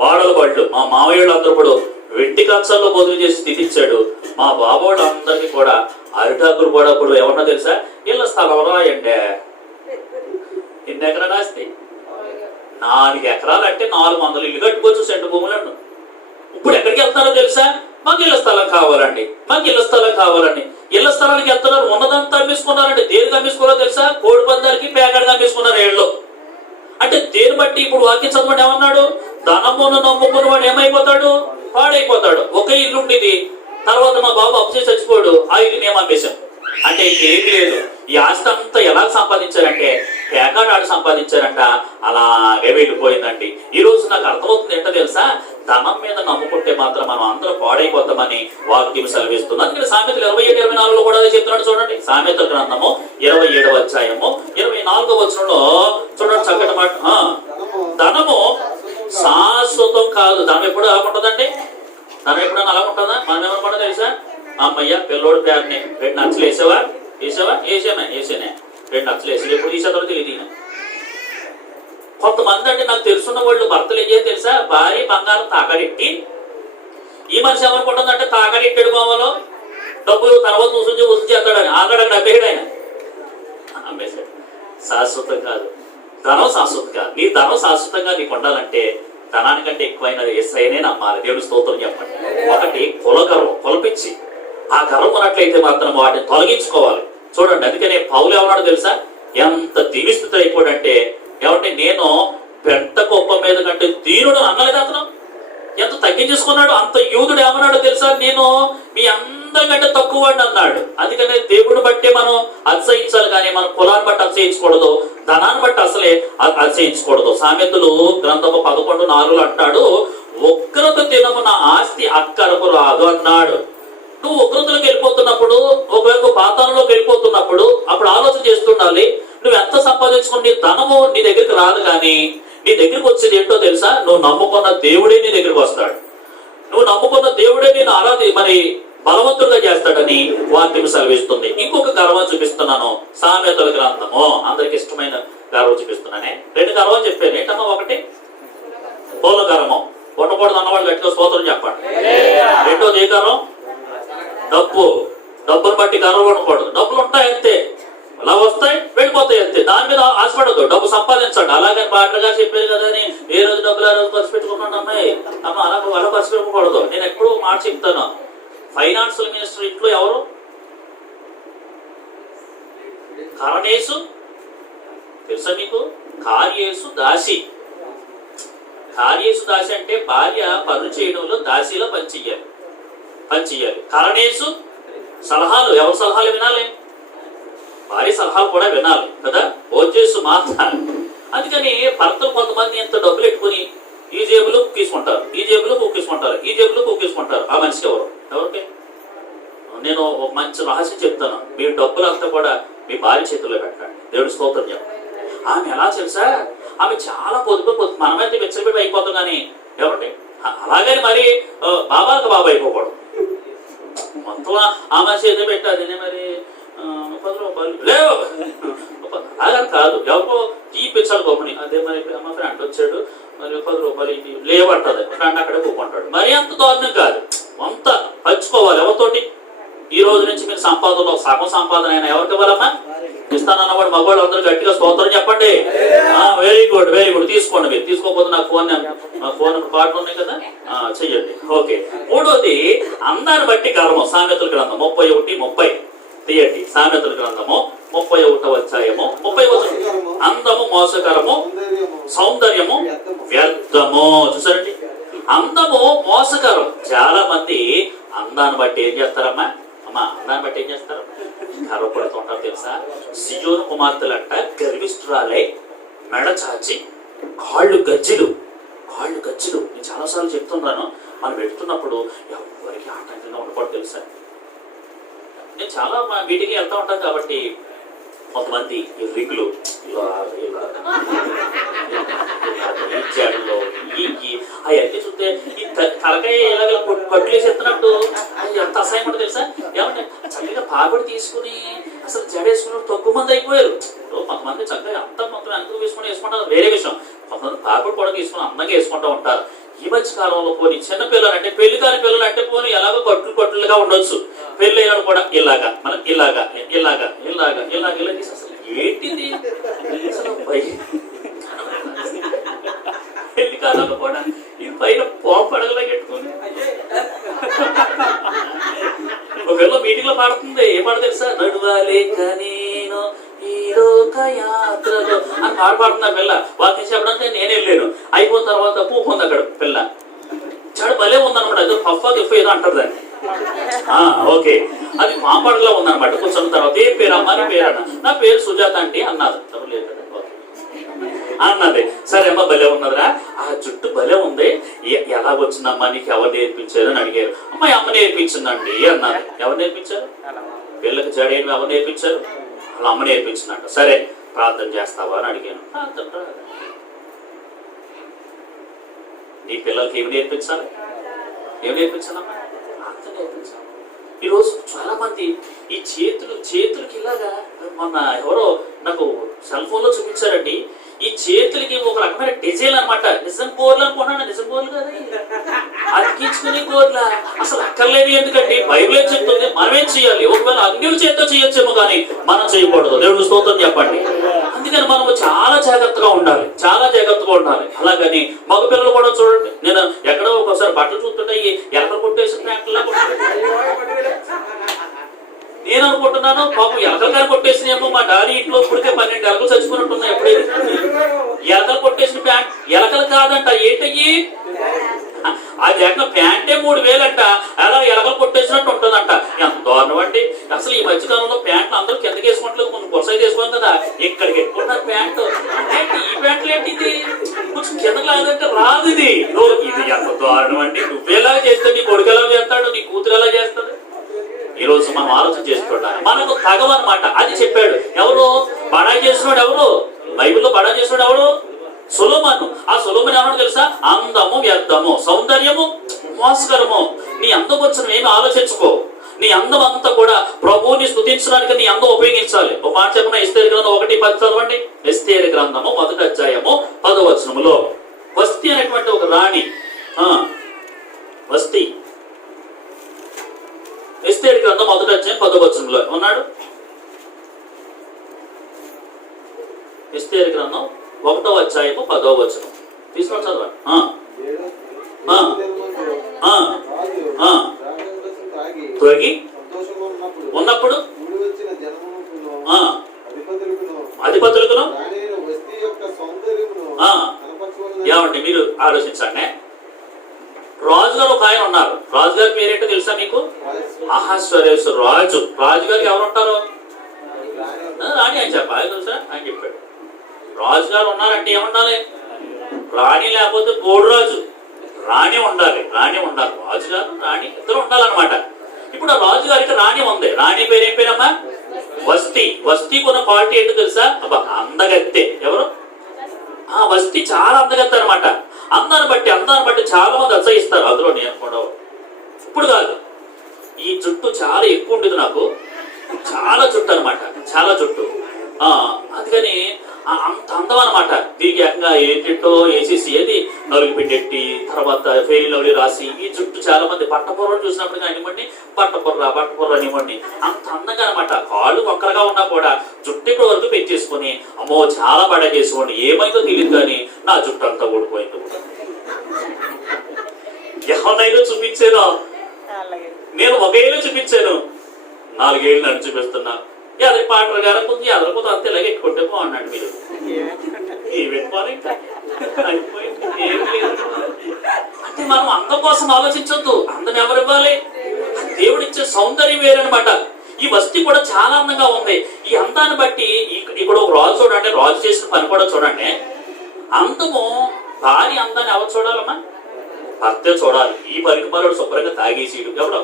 వాడలు బళ్ళు. మా మామయ్యలు అందరూ కూడా వెండి కంచాల్లో భోజనం చేసి తినిచ్చాడు. మా బాబోళ్ళు అందరికీ కూడా అరిటాకులు కూడా ఇప్పుడు ఎవరన్నా తెలుసా? ఇళ్ళ స్థలం రాయండి. ఎన్ని ఎకరాలు ఆస్తి? 4 ఎకరాలు అంటే 400 ఇల్లు కట్టుకోవచ్చు సెంటు భూములను. ఇప్పుడు ఎక్కడికి వెళ్తున్నారో తెలుసా? మాకు ఇళ్ల స్థలం కావాలండి, మాకు ఇళ్ల స్థలం కావాలండి. ఇళ్ల స్థలానికి వెళ్తున్నారు. ఉన్నదంతా అమ్మేసుకున్నారండి. దేనికి అమ్మేసుకున్నారో తెలుసా? కోడి పందాలకి పేకాడికి అమ్మేసుకున్నారు ఏళ్ళు. అంటే దేని బట్టి ఇప్పుడు వాక్యం చదవండి. ఏమన్నాడు? ధనమును నమ్ముకుని వాడు ఏమైపోతాడు? పాడైపోతాడు. ఒక ఇల్లు ఉండేది, తర్వాత మా బాబు అప్పు చేసి చచ్చిపోయాడు. ఆ ఇల్లు మేము అమ్మేశాం. అంటే ఇంకేం లేదు. ఈ ఆస్తి అంతా ఎలా సంపాదించారంటే పేకాడు ఆడు సంపాదించారంట. అలాగే వెళ్ళిపోయిందండి. ఈ రోజు నాకు అర్థమవుతుంది ఏంటో తెలుసా? ధనం మీద నమ్ముకుంటే మాత్రం మనం అందరూ పాడైపోతామని వాక్యం సెలవిస్తుంది. అందుకని సామెతలు 27-24 కూడా అదే చెప్తున్నాడు. చూడండి, సామెతల గ్రంథము 27వ అధ్యాయము 24వ వచనంలో చూడండి చక్కటి మాట. ధనము శాశ్వతం కాదు. ధనం ఎప్పుడు అలా ఉంటుందండి? ధనం ఎప్పుడైనా అలా ఉంటుందా? మనం ఏమనుకుంటా తెలుసా? అమ్మయ్య పిల్లోడు పేరుని 2 నచ్చలు వేసావా? వేసానే 2 నచ్చలు వేసి ఎప్పుడు తీసేదో తెలియదు. కొంతమంది అంటే నాకు తెలుసున్న వాళ్ళు భర్తలు ఏం తెలుసా? భార్య బంగారం తాకడెట్టి, ఈ మనిషి ఏమనుకుంటుందంటే తాకడెట్టాడు మామలో డబ్బులు తర్వాత వసూలు చేస్తాడని ఆగడని నవ్వేడు ఆయన. అమ్మేశాడు. శాశ్వతం కాదు. ధనం శాశ్వతం కాదు. నీ ధనం శాశ్వతంగా నీకు ఉండాలంటే ధనానికంటే ఎక్కువైనది యేసయ్యనే నమ్మాలి. దేవుని స్తోత్రం చెప్పండి. ఒకటి కులగర్వం, కులపిచ్చి. ఆ గర్వం ఉన్నట్లయితే మాత్రం వాటిని తొలగించుకోవాలి. చూడండి, అందుకనే పౌలు ఏమన్నాడు తెలుసా? ఎంత దీవిస్థితి అయిపోయాడంటే, ఏమంటే నేను పెంట గొప్ప మీద కంటే దీనుడు అన్నలేదు అతను. ఎంత తగ్గించేసుకున్నాడు. అంత యూదుడు ఏమన్నాడు తెలుసా? నేను మీ అందరికంటే తక్కువ వాడిని అన్నాడు. అందుకనే దేవుడిని బట్టి మనం అతిశయించాలి, కానీ మనం కులాన్ని బట్టి అతిశయించకూడదు, ధనాన్ని బట్టి అసలే అతిశయించకూడదు. సామెతలు గ్రంథము 11:4 అంటాడు, ఉగ్రత దినము నా ఆస్తి అక్కరకు రాదు అన్నాడు. నువ్వు ఉగ్రతలోకి వెళ్ళిపోతున్నప్పుడు, ఒకవైపు పాతాళంలోకి వెళ్ళిపోతున్నప్పుడు అప్పుడు ఆలోచన చేస్తుండాలి, నువ్వు ఎంత సంపాదించుకుని నీ ధనము నీ దగ్గరికి రాదు, కానీ నీ దగ్గరికి వచ్చేది ఏంటో తెలుసా? నువ్వు నమ్ముకున్న దేవుడే నీ దగ్గరికి వస్తాడు. నువ్వు నమ్ముకున్న దేవుడే నేను మరి బలవంతులుగా చేస్తాడని వాక్యం సెలవిస్తుంది. ఇంకొక గర్వం చూపిస్తున్నాను. సామెతల గ్రంథము అందరికి ఇష్టమైన గర్వం చూపిస్తున్నానే. 2 గర్వం చెప్పాను. ఏంటమ్మా? ఒకటి పూల గర్వం. ఉండకూడదు అన్నవాళ్ళు గట్టిగా స్తోత్రం చెప్పండి. రెండోది ఏ గర్వం? డబ్బును బట్టి గర్వం ఉండకూడదు. డబ్బులు ఉంటాయి అంతే, అలా వస్తాయి వెళ్ళిపోతాయి అంతే. దాని మీద ఆశపడదు. డబ్బు సంపాదించండి. అలాగే పాటలుగా చెప్పేది కదా అని ఏ రోజు డబ్బులు ఆ రోజు ఖర్చు పెట్టుకున్నాడు అమ్మాయి అమ్మ అలా ఖర్చు పెట్టుకోకూడదు. నేను ఎప్పుడు మాట చెప్తాను, ఫైనాన్షియల్ మినిస్టర్ ఇంట్లో ఎవరు? కరణేసు తెలుసా మీకు? కార్యేసు దాసి. కార్యేసు దాసి అంటే భార్య పనులు చేయడంలో దాసిలో పనిచేయాలి. కరణేసు సలహాలు, ఎవరి సలహాలు వినాలి? భార్య సలహాలు కూడా వినాలి కదా. భోజేసు మాత. అందుకని భర్తలు కొంతమంది ఎంత డబ్బులు పెట్టుకుని ఈ జేబులో కుక్కేసుకుంటారు, ఈ జేబులో కుక్కేసుకుంటారు, ఈ జేబులో కుక్కేసుకుంటారు. ఆ మనిషికి ఎవరికి? నేను ఒక మంచి రహస్యం చెప్తాను. మీ డబ్బులంతా కూడా మీ భార్య చేతుల్లో పెట్టండి. దేవుడి స్తోత్రం చెప్పండి. ఆమె ఎలా తెలుసా? ఆమె చాలా పొదుపు. మనమైతే వెచ్చలబెట్టి అయిపోతాం కానీ ఎవరి అలాగని మరి బాబాలకు బాబా అయిపోకూడదు. మొత్తం ఆమె చేతి పెట్టాలి మరి 10 రూపాయలు లేవు అలాగని కాదు. ఎవరో తీపిచ్చాడు గొప్పని, అదే మరి మా ఫ్రెండ్ వచ్చాడు మరి 10 రూపాయలు లేవంటది, ఫ్రెండ్ అక్కడే కూకుంటాడు. మరి అంత దారుణం కాదు, అంత పంచుకోవాలి ఎవరితోటి. ఈ రోజు నుంచి మీరు సంపాదనలో సగం సంపాదన అయినా ఎవరికి ఇవ్వాలమ్మా? ఇస్తానన్నవాడు మగవాళ్ళు అందరూ గట్టిగా స్తోత్రం చెప్పండి. వెరీ గుడ్ తీసుకోండి. మీరు తీసుకోకపోతే నా ఫోన్ కార్డులు ఉన్నాయి కదా, చెయ్యండి. ఓకే. మూడోది అందాన్ని బట్టి గర్వం. సామెతల గ్రంథం 31:30 తీయండి. సామెతల గ్రంథము 31వ అధ్యాయము 30 అందము మోసకరము, సౌందర్యము వ్యర్థము. చూసారండి, అందము మోసకరం. చాలా మంది అందాన్ని బట్టి ఏం చేస్తారమ్మా? అందాన్ని బట్టి ఏం చేస్తారు? గర్వపడుతుంటారు తెలుసా? సియోను కుమార్తెలంట గర్విష్ఠురాలై మెడ చాచి కాళ్ళు గజ్జులు. నేను చాలాసార్లు చెప్తున్నాను, మనం పెడుతున్నప్పుడు ఎవరికి ఆటంకంగా ఉండకూడదు తెలుసా. నేను చాలా వీటికి వెళ్తూ ఉంటాను కాబట్టి కొంతమంది ఈ రింగులు అవన్నీ చూస్తే ఈ తలకాయ ఇలాగ పట్టులేసేస్తున్నట్టు ఎంత అసహ్యం ఉంటుంది తెలుసా. ఏమంటే చక్కగా పాపడి తీసుకుని అసలు జడేసుకుని తక్కువ మంది అయిపోయారు. కొంతమంది చక్కగా అంత మొత్తం ఎందుకు వేసుకుంటారు వేరే విషయం. కొంతమంది పాపడి కూడా తీసుకుని అందంగా వేసుకుంటూ ఉంటారు. ఈ మధ్య కాలంలో పోనీ చిన్న పిల్లలు అంటే పెళ్లి కాని పిల్లలు అంటే పోనీ ఎలాగో కట్టులుగా ఉండొచ్చు. పెళ్లి అయినా కూడా ఇలాగా మనం ఇలాగా అసలు ఏంటిది? పెళ్లి కాలంలో కూడా ఈ పైన పడగలా పెట్టుకుని ఒకవేళ మీటింగ్ లో పాడుతుంది. ఏ పాట తెలుసా? నడువాలేక నేను ఈ లోక యాత్రలో అని పాడుతున్నా పిల్ల. వాకింగ్ చెప్పడానికి నేను వెళ్ళాను. అయిపోయిన తర్వాత పూకుంది అక్కడ పిల్ల. చాడు భలే ఉందన్నమాట. అది పఫా గిఫ్ ఏదో అంటారు దాన్ని. ఓకే, అది మాంపడలో ఉందన్నమాట. కూర్చున్న తర్వాత ఏ పేరు అమ్మా? నీ పేరు అన్న. నా పేరు సుజాత అండి అన్నది. అన్నది. సరే అమ్మ భలే ఉన్నదిరా, ఆ జుట్టు భలే ఉంది, ఎలాగొచ్చిందమ్మా, నీకు ఎవరు నేర్పించారు అని అడిగారు. అమ్మాయి అమ్మ నేర్పించిందండి అన్నది. ఎవరు నేర్పించారు? పిల్లకి జడేమి ఎవరు నేర్పించారు? వాళ్ళ అమ్మ నేర్పించిందంట. సరే ప్రార్థన చేస్తావా అని అడిగాను. నీ పిల్లలకి ఏమి నేర్పించాలి? నేర్పించాలమ్మా? ప్రార్థన నేర్పించాలి. ఈరోజు చాలా మంది ఈ చేతులకి ఇలాగా, మొన్న ఎవరో నాకు సెల్ ఫోన్ లో చూపించారండి. ఈ చేతులకి ఒక రకమైన డిజైన్ అనమాట. నిజం గోర్లు అనుకున్నాను. నిజం గోర్లు కదా, అతికించుకునే గోర్ల. అసలు అక్కర్లేదు. ఎందుకంటే బైబిల్ ఏం చెప్తుంది? మనమేం చేయాలి? ఒకవేళ అన్యుల చేతితో చేయొచ్చేమో కానీ మనం చేయకూడదు. దేవుడు స్తోత్రం చెప్పండి. అందుకని మనము చాలా జాగ్రత్తగా ఉండాలి. అలాగని మగ పిల్లలు కూడా చూడండి. నేను ఎక్కడో ఒకసారి బట్టలు చూస్తుంటే ఎలకలు కొట్టేసిన ప్యాంట్లా నేను అనుకుంటున్నాను, పాపం ఎలకలు గారు కొట్టేసినేమో. మా డాడీ ఇంట్లో ఇప్పటికే 12 ఎలకలు చచ్చిపోయినట్టున్నాయి. ఎప్పుడైతే ఎలకలు కొట్టేసిన ప్యాంట్ ఎలకలు కాదంట. ఏంటయ్యి? అది ఎక్కడ ప్యాంటే 3000 అంట. అలా ఎలకలు కొట్టేసినట్టు ఉంటుందంట. ఎంత దారుణం అండి. అసలు ఈ మధ్యకాలంలో ప్యాంట్లు అందరూ కిందకి వేసుకోవట్లేదు, కొంచెం కొరసైతే వేసుకోవాలి కదా. ఇక్కడికి ఎట్టుకుంటున్నారు ప్యాంటు. ఏంటి ఈ ప్యాంట్లు? ఏంటి ఇది? కొంచెం కిందకి లాగంటే రాదు. ఇది ఎంత దారుణం అండి. నువ్వేలా చేస్తే నీ కొడుకు ఎలా చేస్తాడు, నీ కూతురు ఎలా చేస్తుంది? ఈ రోజు మనం ఆలోచన చేసుకోవడానికి మనకు తగవన్నమాట. అది చెప్పాడు. ఎవరు బడాయి చేసినాడు? ఎవరు బైబిల్లో బడాయి చేసినాడు? ఎవరు? సొలొమోను. ఆ సొలొమోను ఏమన్నా తెలుసా? అందము వ్యర్థము, సౌందర్యము మోసకరము. నీ అందం వచ్చిన ఏమి ఆలోచించుకో. నీ అందం అంతా కూడా ప్రభువుని స్తుతించడానికి నీ అందం ఉపయోగించాలి. ఒక మాట చెప్పిన ఎస్తేరు గ్రంథం 1:10 చదవండి. ఎస్తేరు గ్రంథము 1వ అధ్యాయము 10వ వచనములో వస్తి అనేటువంటి ఒక రాణి, వస్తి, ఎస్తేరు గ్రంథం 1వ అధ్యాయం 10వ వచనంలో ఉన్నాడు. ఎస్తేరు గ్రంథం 1వ అధ్యాయము 10వ వచనం తీసుకొని చదవండి. తొగి ఉన్నప్పుడు అధిపతులకును ఏమండి మీరు ఆలోచించండి. రాజుగారు ఒక ఆయన ఉన్నారు. రాజుగారి పేరేంటో తెలుసా మీకు? అహస్వరేశ్వరు రాజు. రాజుగారికి ఎవరు ఉంటారు? రాణి అని చెప్పాలి. తెలుసా అని చెప్పాడు. రాజుగారు ఉన్నారంటే ఏముండాలి? రాణి లేకపోతే గోడురాజు. రాణి ఉండాలి. రాణి ఉండాలి. రాజుగారు రాణి ఇద్దరు ఉండాలన్నమాట. ఇప్పుడు ఆ రాజుగారికి రాణి ఉంది. రాణి పేరు ఏం పేరమ్మా? వస్తి. వస్తికి ఉన్న క్వాలిటీ ఏంటో తెలుసా? అబ్బా అందగత్తె. ఎవరు? వస్తి చాలా అందగత్తె అనమాట. అందాన్ని బట్టి చాలా మంది అసహిస్తారు. అందులో నేను కూడా. ఇప్పుడు కాదు, ఈ జుట్టు చాలా ఎక్కువ ఉండేది నాకు. చాలా జుట్టు అనమాట, చాలా జుట్టు. అందుకని అంత అందం అనమాట. దీనికి ఏకంగా ఏంటో వేసేసి ఏది నలుగు పెట్టెట్టి తర్వాత ఫెయిల్ లవ్లీ రాసి ఈ జుట్టు చాలా మంది పట్టపొర్రలు చూసినప్పుడు కానివ్వండి, పట్టపొర్ర అనివ్వండి, అంత అందంగా అనమాట. కాళ్ళు ఒక్కరగా ఉన్నా కూడా జుట్టు ఇక్కడ వరకు పెట్టేసుకొని అమ్మో చాలా బాగా చేసుకోండి. ఏమైందో తెలియదు కానీ నా జుట్టు అంతా ఊడిపోయింది. ఎవరినైనా చూపించాను నేను, ఒకేళ్ళు చూపించాను. 4 ఏళ్ళు నన్ను చూపిస్తున్నా. అదే పాటలు గారు కొంచెం ఎదరకపోతే అంతే ఇలాగ ఎట్టుకుంటే బాగున్నాడు. మీరు ఏం పెట్టుకోవాలి అంటే మనం అందం కోసం ఆలోచించొద్దు. అందం ఎవరు ఇవ్వాలి? దేవుడిచ్చే సౌందర్యం వేరనమాట. ఈ వస్తి కూడా చాలా అందంగా ఉంది. ఈ అందాన్ని బట్టి ఇక్కడ ఒక రాజు చూడండి, రాజు చేసిన పని కూడా చూడండి. అందము భార్య అందాన్ని ఎవరు చూడాలమ్మా? భర్తే చూడాలి. ఈ పరికమాలు శుభ్రంగా తాగేసి ఎవడో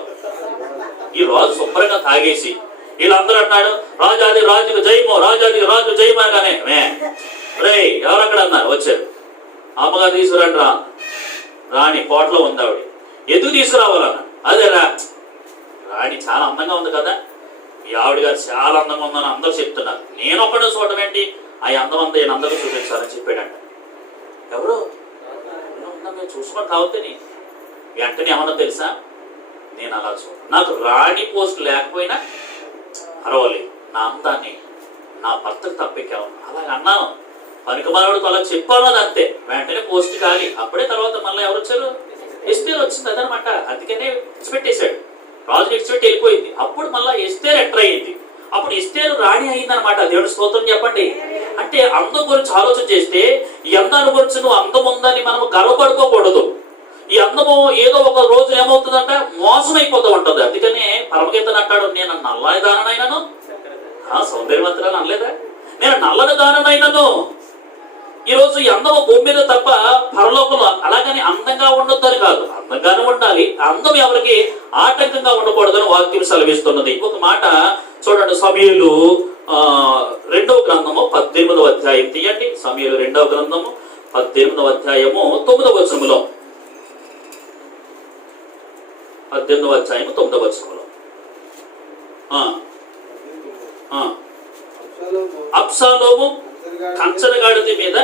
ఈ రాజు శుభ్రంగా తాగేసి వీళ్ళందరూ అంటున్నాడు రాజాది రాజుకు జయమో, రాజాది రాజు జయమో అనగానే రే ఎవరు అక్కడ అన్నారు. వచ్చారు. అమ్మగారు తీసుకురండి రా. రాణి కోటలో ఉంది. ఆవిడ ఎందుకు తీసుకురావాలన్న? అదే రాణి చాలా అందంగా ఉంది కదా, ఈ ఆవిడ గారు చాలా అందంగా ఉందని అందరూ చెప్తున్నారు. నేను ఒక్కడే చూడటం ఏంటి? ఆ అందం అంతా ఈయన అందరూ చూపించాలని చెప్పాడంట. ఎవరు మేము చూసుకొని తాగుతాని వెంటనే ఏమన్నా తెలుసా? నేను అలా నాకు రాణి పోస్ట్ లేకపోయినా పర్వాలేదు, నా అందాన్ని నా భర్తకు తప్పెక్కావు అలాగ అన్నాను. పనికిమాలవాడికి అలా చెప్పాను. అది అంతే. వెంటనే పోస్ట్ ఖాళీ. అప్పుడే తర్వాత మళ్ళీ ఎవరు వచ్చారు? ఎస్టేర్ వచ్చింది. అదనమాట. అందుకనే ఇచ్చిపెట్టేశాడు. రాజు ఇచ్చిపెట్టి వెళ్ళిపోయింది. అప్పుడు మళ్ళీ ఎస్టేర్ ఎంటర్ అయ్యింది. అప్పుడు ఎస్టేర్ రాణి అయిందనమాట. దేవుడి స్తోత్రం చెప్పండి. అంటే అందం గురించి ఆలోచన చేస్తే ఈ అందాన్ని గురించి నువ్వు అందం ఉందని మనం గర్వపడుకోకూడదు. ఈ అందము ఏదో ఒక రోజు ఏమవుతుందంట? మోసం అయిపోతూ ఉంటది. అందుకనే పరమగీతను అంటాడు, నేను నల్లని దాననైనాను సౌందర్యవంతురాలు అనలేదా? నేను నల్లని దాననైనాను. ఈరోజు ఈ అందము భూమి మీద తప్ప పరలోకంలో అలాగని అందంగా ఉండొద్దని కాదు, అందంగానే ఉండాలి. అందం ఎవరికి ఆటంకంగా ఉండకూడదని వాక్యం సెలవిస్తున్నది. ఒక మాట చూడండి, సమూయేలు 2వ గ్రంథము 18వ అధ్యాయం తీయండి. సమూయేలు 2వ గ్రంథము 18వ అధ్యాయము 9వ వచనములో, 18వ అధ్యాయము 9వ వచనములో అబ్షాలోము కంచరగాడిద మీద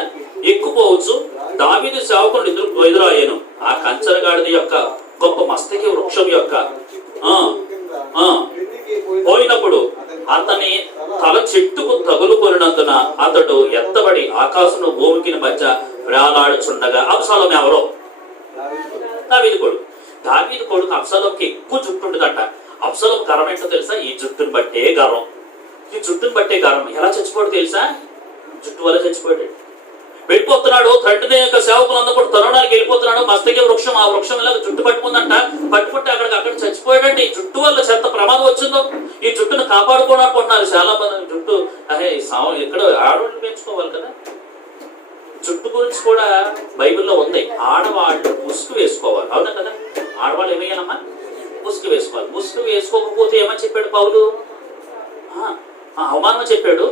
ఎక్కుపోవచ్చు దావీదు సేవకుని ఎదురయ్యాను. ఆ కంచరగాడిద యొక్క గొప్ప మస్తకి వృక్షం యొక్క పోయినప్పుడు అతని తల చెట్టుకు తగులుకొనినందున అతడు ఎత్తబడి ఆకాశం భూమికి మధ్య వేలాడుచుండగా. అబ్షాలోము ఎవరో? దావీదు కొడుకు. దావీదు కొడుకు అబ్షాలోముకి ఎక్కువ జుట్టు ఉంటుందట. అబ్షాలోము గర్వం ఏంటో తెలుసా? ఈ జుట్టుని బట్టే గర్వం. ఈ జుట్టుని బట్టే గర్వం. ఎలా చచ్చిపోయాడు తెలుసా? జుట్టు వల్ల చచ్చిపోయాడు. వెళ్ళిపోతున్నాడు. తండ్రి యొక్క సేవకులు అందప్పుడు తరుణానికి వెళ్ళిపోతున్నాడు. మస్తకి వృక్షం, ఆ వృక్షం ఇలా జుట్టు పట్టుకుందంట. పట్టుకుంటే అక్కడ చచ్చిపోయాడండి. ఈ జుట్టు వల్ల ఎంత ప్రమాదం వచ్చిందో. ఈ జుట్టును కాపాడుకోవాలనుకుంటున్నారు చాలా మంది. జుట్టు ఎక్కడ ఆడవాళ్ళు పెంచుకోవాలి కదా. జుట్టు గురించి కూడా బైబిల్లో ఉంది. ఆడవాళ్ళు ముసుగు వేసుకోవాలి. అవునా కదా? ఆడవాళ్ళు ఏమయ్యాలమ్మా? ముసుగు వేసుకోవాలి. ముసుగు వేసుకోకపోతే ఏమని చెప్పాడు పౌలు? అవమానం చెప్పాడు.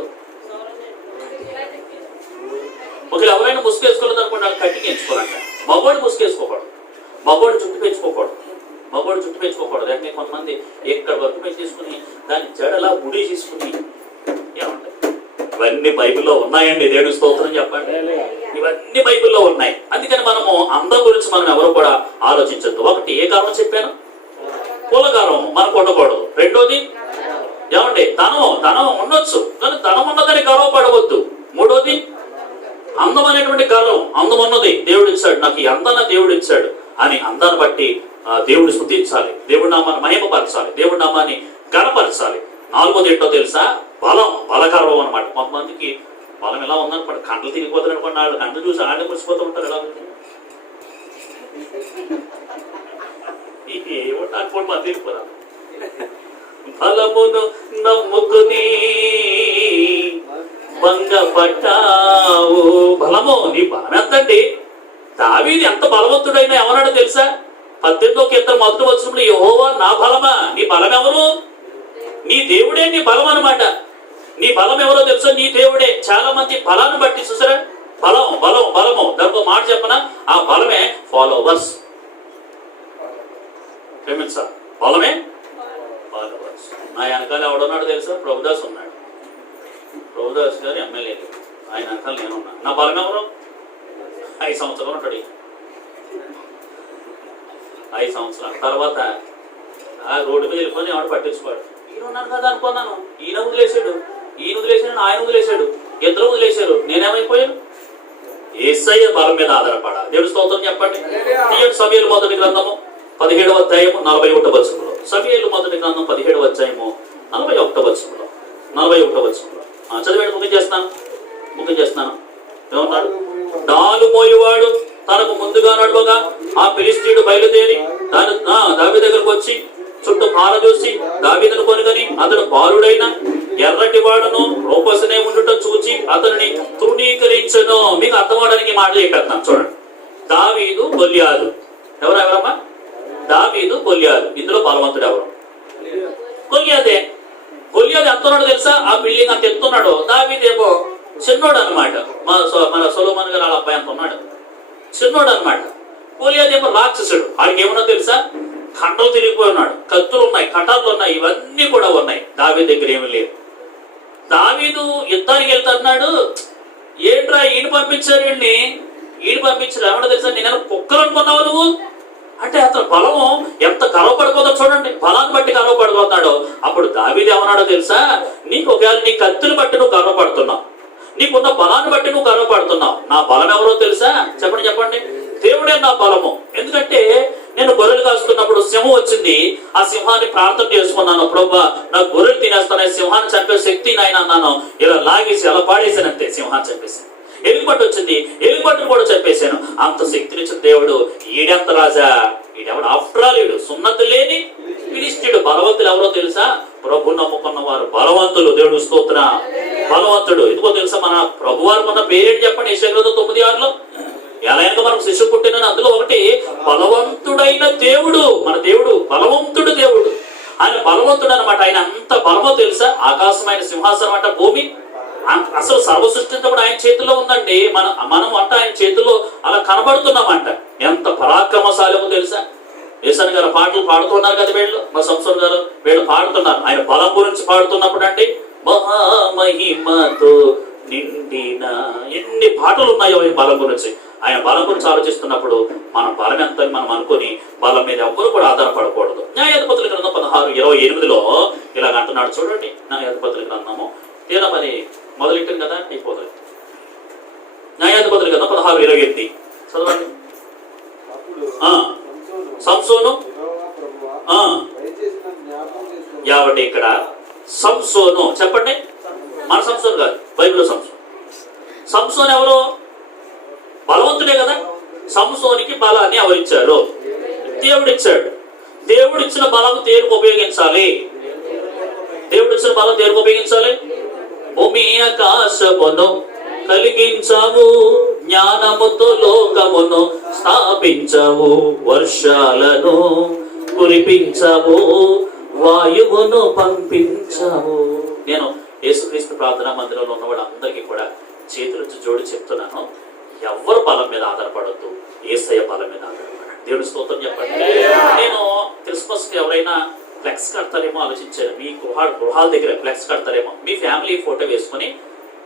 ఒకవేళ ఎవరైనా ముసుగు వేసుకోలేదు అనుకోండి, నాకు కట్టికి ఎంచుకోవాలంట. మగవాడు ముసుగు వేసుకోకూడదు. మగవాడు జుట్టు పెంచుకోకూడదు. మగవాడు జుట్టు పెంచుకోకూడదు. అంటే కొంతమంది ఎక్కడ వర్క్ పెంచేసుకుని దాన్ని జడలా ముడి చేసుకుని ఏమంటారు. ఇవన్నీ బైబిల్లో ఉన్నాయండి. దేవుడి స్తోత్రం చెప్పండి. ఇవన్నీ బైబిల్లో ఉన్నాయి. అందుకని మనము అందం గురించి మనం ఎవరు కూడా ఆలోచించద్దు. ఒకటి ఏ కారణం చెప్పాను? కులగారం మనకు ఉండకూడదు. రెండోది ఏమండి? ధనం ఉండొచ్చు కానీ ధనం ఉన్నదని గర్వపడవద్దు. మూడోది అందం అనేటువంటి గర్వం. అందం ఉన్నది దేవుడు ఇచ్చాడు, నాకు ఈ అందాన్ని దేవుడు ఇచ్చాడు అని అందాన్ని బట్టి దేవుడు స్తుతించాలి. దేవుడి నామాన్ని మహిమపరచాలి. దేవుడి నామాన్ని గణపరచాలి. నాలుగోది ఏంటో తెలుసా? బలం, బలకర్వం అనమాట. కొంతమందికి బలం ఎలా ఉందనుకోండి, కంటలు తిరిగిపోతారు అనుకోండి, వాళ్ళు కంటలు చూసి ఆడే మురిసిపోతూ ఉంటారు. ఎలా ఉంది ఏమంటే అనుకోండి, మన తిరిగిపోరా. బలమును నమ్ముకుని భంగపడ్డావు. బలము, నీ బలం ఎంతండి? దావీదు ఎంత బలవంతుడైనా ఏమన్నాడో తెలుసా? 18వ కీర్తన మొదటి వచనంలో, యెహోవా నా బలమా. నీ బలం ఎవరు? నీ దేవుడే నీ బలం అనమాట. నీ బలం ఎవరో తెలుసా? నీ దేవుడే. చాలా మంది బలాన్ని బట్టి చూసారా, బలం బలం బలము. దానికి మాట చెప్పనా, ఆ బలమే ఫాలోవర్స్. క్షమించా, బలమే ఫాలోవర్స్. నా వెనకాల ఎవడున్నాడు తెలుసా? ప్రభుదాస్ ఉన్నాడు. ప్రభుదాస్ గారు ఎమ్మెల్యే, ఆయన వెనకాల నేనున్నా. నా బలం ఎవరు? 5 సంవత్సరాలు ఉంటాడు. 5 సంవత్సరాల తర్వాత ఆ రోడ్డు మీద వెళ్ళిపోయి ఎవడు పట్టించుకోడు. ఈయన ఉన్నాడు కదా అనుకున్నాను, ఈయన వదిలేశాడు, ఆయన వదిలేశాడు, ఇద్దరు వదిలేశారు. నేనేమైపోయాను? యేసయ్య బలం మీద ఆధారపడాలి. దేవుడి స్తోత్రం చెప్పండి. సమూయేలు మొదటి గ్రంథము 17వ అధ్యాయము 41వ వచనంలో. సమూయేలు మొదటి గ్రంథం 17వ అధ్యాయము 41వ వచనంలో. చదివేడు ముఖ్యం చేస్తున్నాను. ఏమన్నాడు? డాలు మోయేవాడు తనకు ముందుగా నడవగా ఆ ఫిలిష్తీయుడు బయలుదేరి దావీదు దగ్గరకు వచ్చి చుట్టూ పారదూసి దావీదును కొనుగని అతడు బాలుడైన ఎర్రటి వాడును రూపసనే ఉండుట చూచి అతనిని తృణీకరించును. మీకు అర్థమవడానికి మాట చెప్పేస్తున్నాను చూడండి. దావీదు, గొల్యాదు. ఎవరమ్మా? దావీదు, గొల్యాదు. ఇందులో బలవంతుడు ఎవరు? గొల్యాదే. గొల్యాదు ఎంతున్నాడు తెలుసా? ఆ బిల్డింగ్ అంత ఎత్తున్నాడు. దావీదేమో చిన్నోడు అనమాట. మన సొలొమోను గారు వాళ్ళ అబ్బాయి అంత ఉన్నాడు, చిన్నోడు అనమాట. గొల్యాదేమో రాక్షసుడు. వాడికి ఏమన్నా తెలుసా? కండలు తిరిగిపోయి ఉన్నాడు, కత్తులు ఉన్నాయి, కటార్లు ఉన్నాయి, ఇవన్నీ కూడా ఉన్నాయి. దావీదు దగ్గర ఏమీ లేవు. దావీదు యుద్ధానికి వెళ్తున్నాడు. ఏంట్రా ఈయన పంపించారు, ఈయన పంపించారు. ఏమన్నా తెలుసా? నేను కుక్కలు అనుకున్నావు నువ్వు అంటే. అతను బలము ఎంత గర్వపడిపోతాడు చూడండి, బలాన్ని బట్టి గర్వపడిపోతాడు. అప్పుడు దావీదు ఏమన్నాడో తెలుసా? నీకు ఒకవేళ నీ కత్తులు బట్టి నువ్వు గర్వపడుతున్నావు, నీకున్న బలాన్ని బట్టి నువ్వు గర్వపడుతున్నావు. నా బలం ఎవరో తెలుసా? చెప్పండి. దేవుడే నా బలము. ఎందుకంటే నేను గొర్రెలు కాస్తున్నప్పుడు సింహం వచ్చింది. ఆ సింహాన్ని ప్రార్థన చేసుకున్నాను, ప్రభువా నా గొర్రెలు తినేస్తాను, సింహాన్ని చంపే శక్తి నాయన అన్నాను. ఇలా లాగేసి అలా పాడేసానంతే, సింహాన్ని చంపేసి. ఎలుగుబట్టు వచ్చింది, ఎలుగుబట్టును కూడా చంపేశాను. అంత శక్తినిచ్చిన దేవుడు ఈడెంత రాజా, ఈడెవడు? ఆఫ్టర్ ఆల్ ఈడు సున్నతి లేని ఫిలిష్తీయుడు. బలవంతులు ఎవరో తెలుసా? ప్రభు నమ్ముకున్న వారు బలవంతులు. దేవుడు స్తోత్ర. బలవంతుడు ఎందుకో తెలుసా? మన ప్రభు వారికి ఉన్న పేరేంటి చెప్పండి? యెషయా 9:6 ఎలా అయినా మనకు శిశువు పుట్టినని. అందులో ఒకటి బలవంతుడైన దేవుడు. మన దేవుడు బలవంతుడు దేవుడు. ఆయన బలవంతుడు అనమాట. ఆయన అంత బలమో తెలుసా? ఆకాశమైన సింహాసనం అంట, భూమి అసలు సర్వ సృష్టించబడి ఆయన చేతిలో ఉందండి. మనం అంట ఆయన చేతిలో అలా కనబడుతున్నామంట. ఎంత పరాక్రమశాలమో తెలుసా? యేసన్ గారు పాటలు పాడుతున్నారు కదా వీళ్ళు, మా సంసోన్ గారు వీళ్ళు పాడుతున్నారు. ఆయన బలం గురించి పాడుతున్నప్పుడు అండి, మహామహిమతో నిండిన ఎన్ని పాటలు ఉన్నాయో ఆయన బలం గురించి. ఆయన బలం గురించి ఆలోచిస్తున్నప్పుడు మన బలం ఎంత అని మనం అనుకుని బలం మీద ఎవ్వరు కూడా ఆధారపడకూడదు. న్యాయాధిపతుల గ్రంథం 16:28 ఇలాగ అంటున్నాడు చూడండి. న్యాయాధిపతుల గ్రంథము తీరా మరి మొదలెట్టింది కదా, అయిపోతుంది. న్యాయాధిపతుల గ్రంథం 16:28 చదవండి. సంసోను యావండి ఇక్కడ సంసోను చెప్పండి. మన సంసోను కాదు, బైబిల్లో సంసోను ఎవరు? బలవంతుడే కదా. సంసోనికి బలాన్ని ఎవరిచ్చారు? దేవుడిచ్చాడు. దేవుడిచ్చిన బలం దేనికి ఉపయోగించాలి? దేవుడిచ్చిన బలం దేనికి ఉపయోగించాలి? భూమి ఆకాశమును కలిగించావు, జ్ఞానముతో లోకమును స్థాపించావు, వర్షాలను కురిపించావు, వాయువును పంపించావు. నేను యేసుక్రీస్తు ప్రార్థనా మందిరంలో ఉన్న వాళ్ళందరికీ కూడా చేతులు జోడి చెప్తున్నాను, ఎవరు బలం మీద ఆధారపడద్దు, యేసయ్య బలం మీద ఆధారపడండి. దేవుడి స్తోత్రం చెప్పండి. నేను క్రిస్మస్కి ఎవరైనా ఫ్లెక్స్ కడతారేమో ఆలోచించాను. మీ గృహాల దగ్గర ఫ్లెక్స్ కడతారేమో. మీ ఫ్యామిలీ ఫోటో వేసుకుని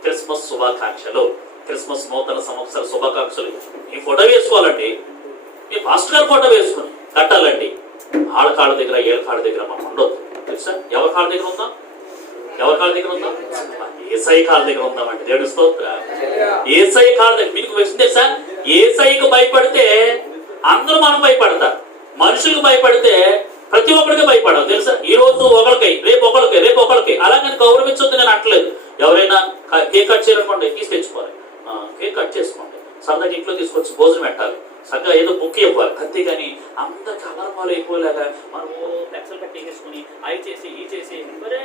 క్రిస్మస్ శుభాకాంక్షలు, క్రిస్మస్ నూతన సంవత్సర శుభాకాంక్షలు ఈ ఫోటో వేసుకోవాలండి. మీ పాస్టర్ గారి ఫోటో వేసుకుని కట్టాలండి. ఆడ కాళ్ళ దగ్గర ఏళ్ళ కాళ్ళ దగ్గర మనం ఉండొద్దు. తెలుసా? ఎవరి కాళ్ళ దగ్గర ఉందాం? ఏసై కాళ్ళ దగ్గర ఉందామండి. దేవుడి స్తోత్ర. ఏసై కాళ్ళ దగ్గర మీకు విషయం తెలుసా? ఏసైకి భయపడితే అందరూ మనం భయపడతారు. మనుషులకు భయపడితే ప్రతి ఒక్కరికి భయపడాలి తెలుసా. ఈ రోజు ఒకరికి, రేపు ఒకరికి, రేపు ఒకరికి. అలాగని గౌరవించొద్దు నేను అంటలేదు. ఎవరైనా కేక్ కట్ చేయాలనుకోండి, తీసుకొచ్చుకోవాలి, కేక్ కట్ చేసుకోండి, సరదాగా ఇంట్లో తీసుకొచ్చి భోజనం పెట్టాలి, చక్కగా ఏదో బుక్ ఇవ్వాలి. అంతేగాని అందరికి అలర్మాలు అయిపోలేగా మనము పెన్సిల్ కట్ వేసుకుని అవి చేసి ఈ చేసి మరే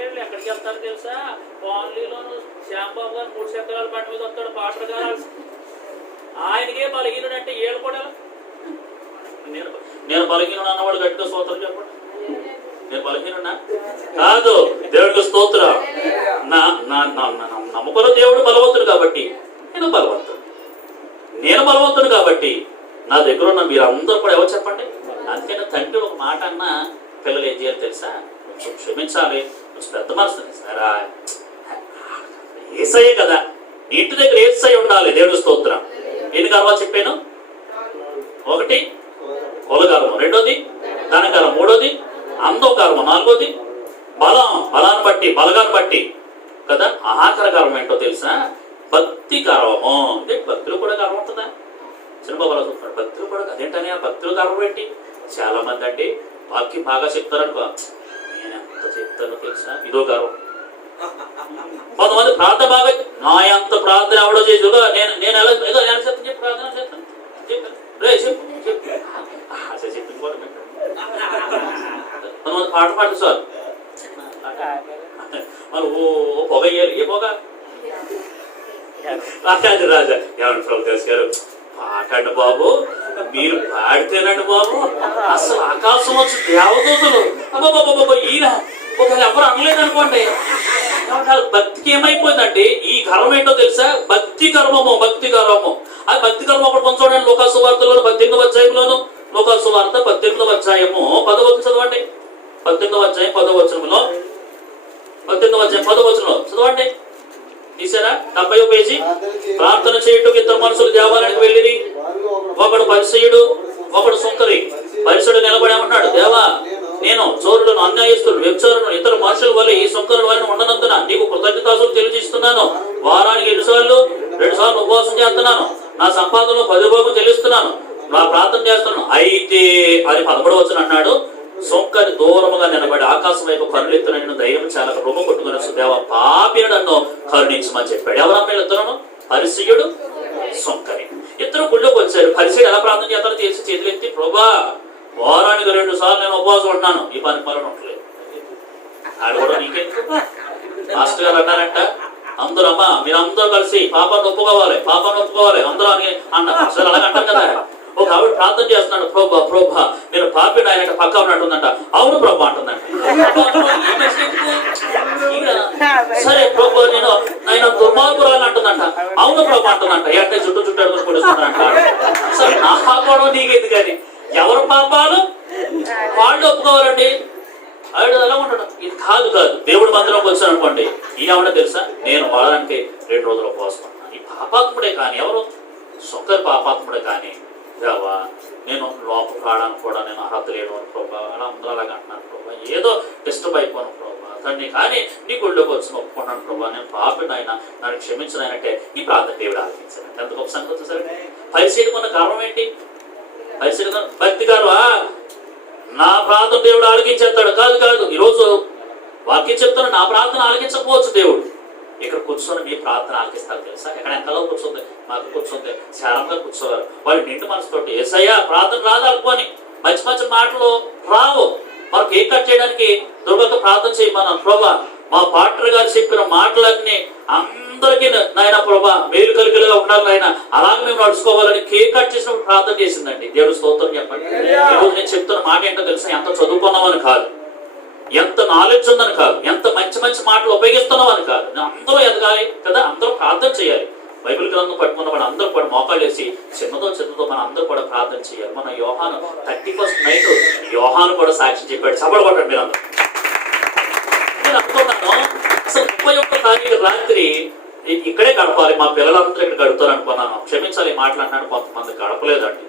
ఏళ్ళు ఎక్కడికి వెళ్తారు తెలుసా, కాలనీలోను శ్యాంబాబు గారు 3 చక్రాల బండి మీద వస్తాడు, పాటలు గారు ఆయనకే బలహీనుడంటే ఏళ్ళు కూడా. నేను బలహీనుడు అన్నవాడు గట్టిగా స్తోత్రం చెప్పండి. నేను బలహీనున్నా కాదు, దేవుడికి స్తోత్రం. నా నమ్మకంలో దేవుడు బలవంతుడు కాబట్టి నేను బలవంతుడు, నేను బలవంతుడు కాబట్టి నా దగ్గర ఉన్న మీరు అందరూ కూడా ఎవరు చెప్పండి. అందుకని తండ్రి ఒక మాట అన్నా పిల్లలు ఏం చేయాలి తెలుసా, కొంచెం క్షమించాలి, కొంచెం పెద్ద మనసు సరా ఏసయ్యే కదా, నీ ఇంటి దగ్గర ఏసయ్య ఉండాలి. దేవుడి స్తోత్రం. ఎన్ని గర్వాలు చెప్పాను? 1 కులగర్వం, 2ది ధనగర్వం, 3ది అందోగర్వం, 4ది బలాన్ని బట్టి బలగాన్ని బట్టి కదా. ఆఖరి గర్వం ఏంటో తెలుసా, భక్తి గర్వము. అంటే భక్తులు కూడా గర్వం ఉంటుందా? చిన్నబాబులో చూస్తున్నాడు, భక్తులు కూడా అదేంటనే భక్తులు గర్వం ఏంటి? చాలా మంది అంటే వాక్యం బాగా చెప్తారనుకో, నేను ఎంత చెప్తానో తెలుసా, ఇదో గర్వం. కొంతమంది ప్రార్థన బాగా, నా ఎంత ప్రార్థన ఎవడో చేసుగా నేను ఎలా చెప్తాను, చెప్పి ప్రార్థన చేస్తాను, కొంతమంది పాట పాడు సార్, మరి ఓ పొగ వేయాలి. ఏ పొగ? రాజా ఏమన్నా ప్రభు దాస్ గారు పాటండి బాబు, మీరు పాడితేనండి బాబు అసలు ఆకాశం వచ్చి దేవదూతలు అబ్బాబాబా ఈయన ఒకవేళ ఎవరు అనలేదు అనుకోండి. భక్తికి ఏమైపోయిందంటే ఈ గర్వం ఏంటో తెలుసా, భక్తి గర్వము. భక్తి గర్వము, ఆ భక్తి గర్వం ఒకటి కొంచెం చూడండి. లోకాసు వార్తలోను 18వ అధ్యాయంలోను, లోకాసు వార్త 18వ అధ్యాయము 10వ వచనం చదవండి. 18వ అధ్యాయం 10వ వచనంలో, 18వ అధ్యాయం 10వ వచనంలో చదవండి. తీసారా? 70వ పేజీ. ప్రార్థన చేయుటకు 2 మనుషులు దేవాలయానికి వెళ్ళిరి, ఒకడు పరిసయ్యుడు, ఒకడు సుంకరి. పరిసయుడు నిలబడి ఉన్నాడు, దేవా నేను చోరులను, అన్యాయస్తులు, వ్యభిచారులను, ఇతర మనుషుల వల్ల ఈ సుంకరుల వలన ఉండనందున నీకు కృతజ్ఞతాస్తులు తెలియజేస్తున్నాను. వారానికి 2 సార్లు ఉపవాసం చేస్తున్నాను, నా సంపాదనలో 10 భాగం చెల్లిస్తున్నాను, నా ప్రార్థన చేస్తున్నాను. అయితే అది 11వ వచనం అన్నాడు, సొంకని దూరముగా నిలబడి ఆకాశం వైపు కరుణెత్తున నేను ధైర్యం చాలా రూపం కొట్టుకుని దేవ పాపిని నన్ను కరుణించమని చెప్పాడు. ఎవరమ్మాయిలు ఇద్దరు? పరిసయ్యుడు, సొంకని. ఇద్దరు గుళ్ళోకి వచ్చారు. పరిసయ్యుడు ఎలా ప్రార్థన చేస్తారో తెలిసి చేతులు ఎత్తి, ప్రభా వారానికి 2 సార్లు నేను ఉపవాసం ఉంటున్నాను, ఈ పని పనులు ఉండలేదు. ఆడు కూడా నీకెందుకు? మాస్టర్ గారు అన్నారంట, అందరూ అమ్మా మీరందరూ కలిసి పాపాన్ని ఒప్పుకోవాలి అందరూ అని అన్నారు. అసలు అలాగే అంటారు కదా. ఒక ఆవిడ ప్రార్థన చేస్తున్నాడు, ప్రభా నేను పాపిని ఆయన పక్క ఉన్నట్టుందంట. అవును ప్రభా అంటుందంట. సరే ప్రభా నేను ఆయన దుర్మార్గురాలు అంటుందంట. అవును ప్రభా అంటుందంట. అంటే చుట్టూ కొడుకుంటారంట. సరే నా పాపం నీకెందుకు కానీ, ఎవరు పాపాలు వాళ్ళు ఒప్పుకోవాలండి. ఆవిడ ఎలా ఉండడం ఇది కాదు. దేవుడు మందిరంకి వచ్చాను అనుకోండి, ఈ ఆవిడ తెలుసా, నేను వారానికి 2 రోజులు ఉపవాసం ఉన్నాను. ఈ పాపాత్ముడే కానీ, ఎవరు సొంత పాపాత్ముడే కానీ, దేవా నేను లోపం కావడానికి కూడా నేను అర్హత లేను అని ప్రభా, అలా అందరూ అలాగ అంటున్నాను ప్రభా, ఏదో డిస్టర్బ్ అయిపోను ప్రభా తండ్రి, కానీ నీ గుళ్ళోకి వచ్చి ఒప్పుకున్నాను ప్రభా, నేను పాపిని ఆయన నన్ను క్షమించిన ఆయనంటే ఈ ప్రార్థన దేవుడు ఆలోచించాను. ఎంత గొప్ప సంగతి సరే. పరిశీలికున్న కారణం ఏంటి? పరిశీలిక భక్తి గారు నా ప్రార్థన దేవుడు ఆలకించేస్తాడు. కాదు ఈరోజు వాక్యం చెప్తాను, నా ప్రార్థన ఆలకించకపోవచ్చు దేవుడు. ఇక్కడ కూర్చొని మీ ప్రార్థన ఆలకిస్తారు తెలుసా. ఎక్కడ ఎంతలో కూర్చుంది, మాకు కూర్చుంది శారంగా కూర్చోవారు. వాళ్ళు నిండు మనసుతోటి ఏసయ్యా ప్రార్థన రాదు అనుకోని మంచి మాటలు రావు. మనకు కేక్ కట్ చేయడానికి దుర్గకు ప్రార్థన చేయమన్నాను ప్రభా, మా పాటర్ గారు చెప్పిన మాటలన్నీ అందరికీ నాయన ప్రభా మేలు కలిగిగా ఉండాలి నాయన, అలాగే మేము నడుచుకోవాలని కేక్ కట్ చేసినప్పుడు ప్రార్థన చేసిందండి. దేవుడు స్తోత్రం చెప్పండి. ఈరోజు నేను చెప్తున్న మాట ఏంటో తెలుసా, ఎంత చదువుకున్నామని కాదు, ఎంత నాలెడ్జ్ ఉందని కాదు, ఎంత మంచి మాటలు ఉపయోగిస్తున్నామని కాదు, అందరూ ఎదగాలి కదా, అందరూ ప్రార్థన చేయాలి. బైబిల్ గ్రంథం పట్టుకున్న వాళ్ళు అందరూ కూడా మోకాళ్ళు వేసి చిన్నతో మన అందరూ కూడా ప్రార్థన చేయాలి. మన యోహాను 31st నైట్ యోహాను కూడా సాక్షి చెప్పాడు. సభలు కొట్టండి మీరు అందరూ. నేను అనుకున్నాను అసలు 31వ తారీఖు రాత్రి ఇక్కడే గడపాలి, మా పిల్లలందరూ ఇక్కడ గడుపుతారు అనుకున్నాను. క్షమించాలి ఈ మాటలు అన్నాడు. కొంతమంది గడపలేదండి.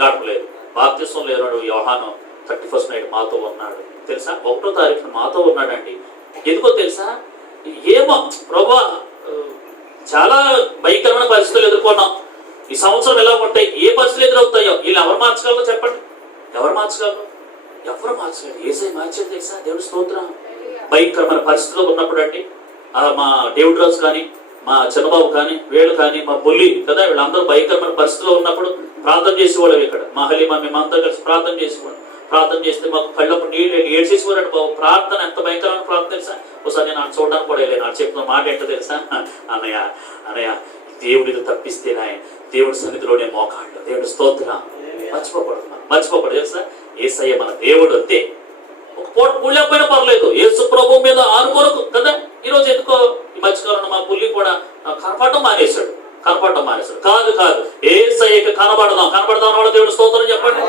గడపలేదు. బాప్తిస్వం లేనాడు యోహాను 31st నైట్ మాతో ఉన్నాడు తెలుసా. 1వ తారీఖున మాతో ఉన్నాడండి. ఎందుకో తెలుసా, ఏమో ప్రభా చాలా భయంకరమైన పరిస్థితులు ఎదుర్కొన్నాం. ఈ సంవత్సరం ఎలా ఉంటాయి, ఏ పరిస్థితులు ఎదురవుతాయో, వీళ్ళు ఎవరు మార్చగలరో చెప్పండి, ఎవరు మార్చగలరు? ఎవరు మార్చలేడు, ఏసై మార్చేది తెలుసా? దేవుడి స్తోత్రం. భయంకరమైన పరిస్థితిలో ఉన్నప్పుడు అండి మా డేవిడ్ రాజు కానీ, మా చిన్నబాబు కానీ, వీళ్ళు కానీ, మా బుల్లి కదా, వీళ్ళందరూ భయంకరమైన పరిస్థితిలో ఉన్నప్పుడు ప్రార్థన చేసేవాళ్ళం. ఇక్కడ మా హలీమా మేమంతా కలిసి ప్రార్థన చేసేవాళ్ళం. ప్రార్థన చేస్తే మాకు కళ్ళప్పుడు నీళ్ళు ఏడ్చేసేవారండి బాబు. ప్రార్థన ఎంత భయంకరమైన ప్రార్థన తెలుసా? ఒకసారి నేను నాకు చూడడానికి కూడా వెళ్ళాను. నాకు చెప్పిన మాట ఏంటో తెలుసా? అన్నయ్య దేవుడిని తప్పిస్తే దేవుడి సన్నిధిలోనే మోకాళ్ళు. దేవుడి స్తోత్రం. మర్చిపోకూడదు తెలుసా? యేసయ్య మన దేవుడు అంతే. ఒక పూట కూలేకపోయినా పర్లేదు, యేసు ప్రభు మీద ఆనుకోరకు కదా. ఈరోజు ఎందుకో ఈ మధ్యకాలంలో మా పుల్లి కూడా కనపడటం మానేశాడు. కాదు యేసయ్యకి కనబడదాం వాళ్ళ దేవుడు స్తోత్రం చెప్పండి.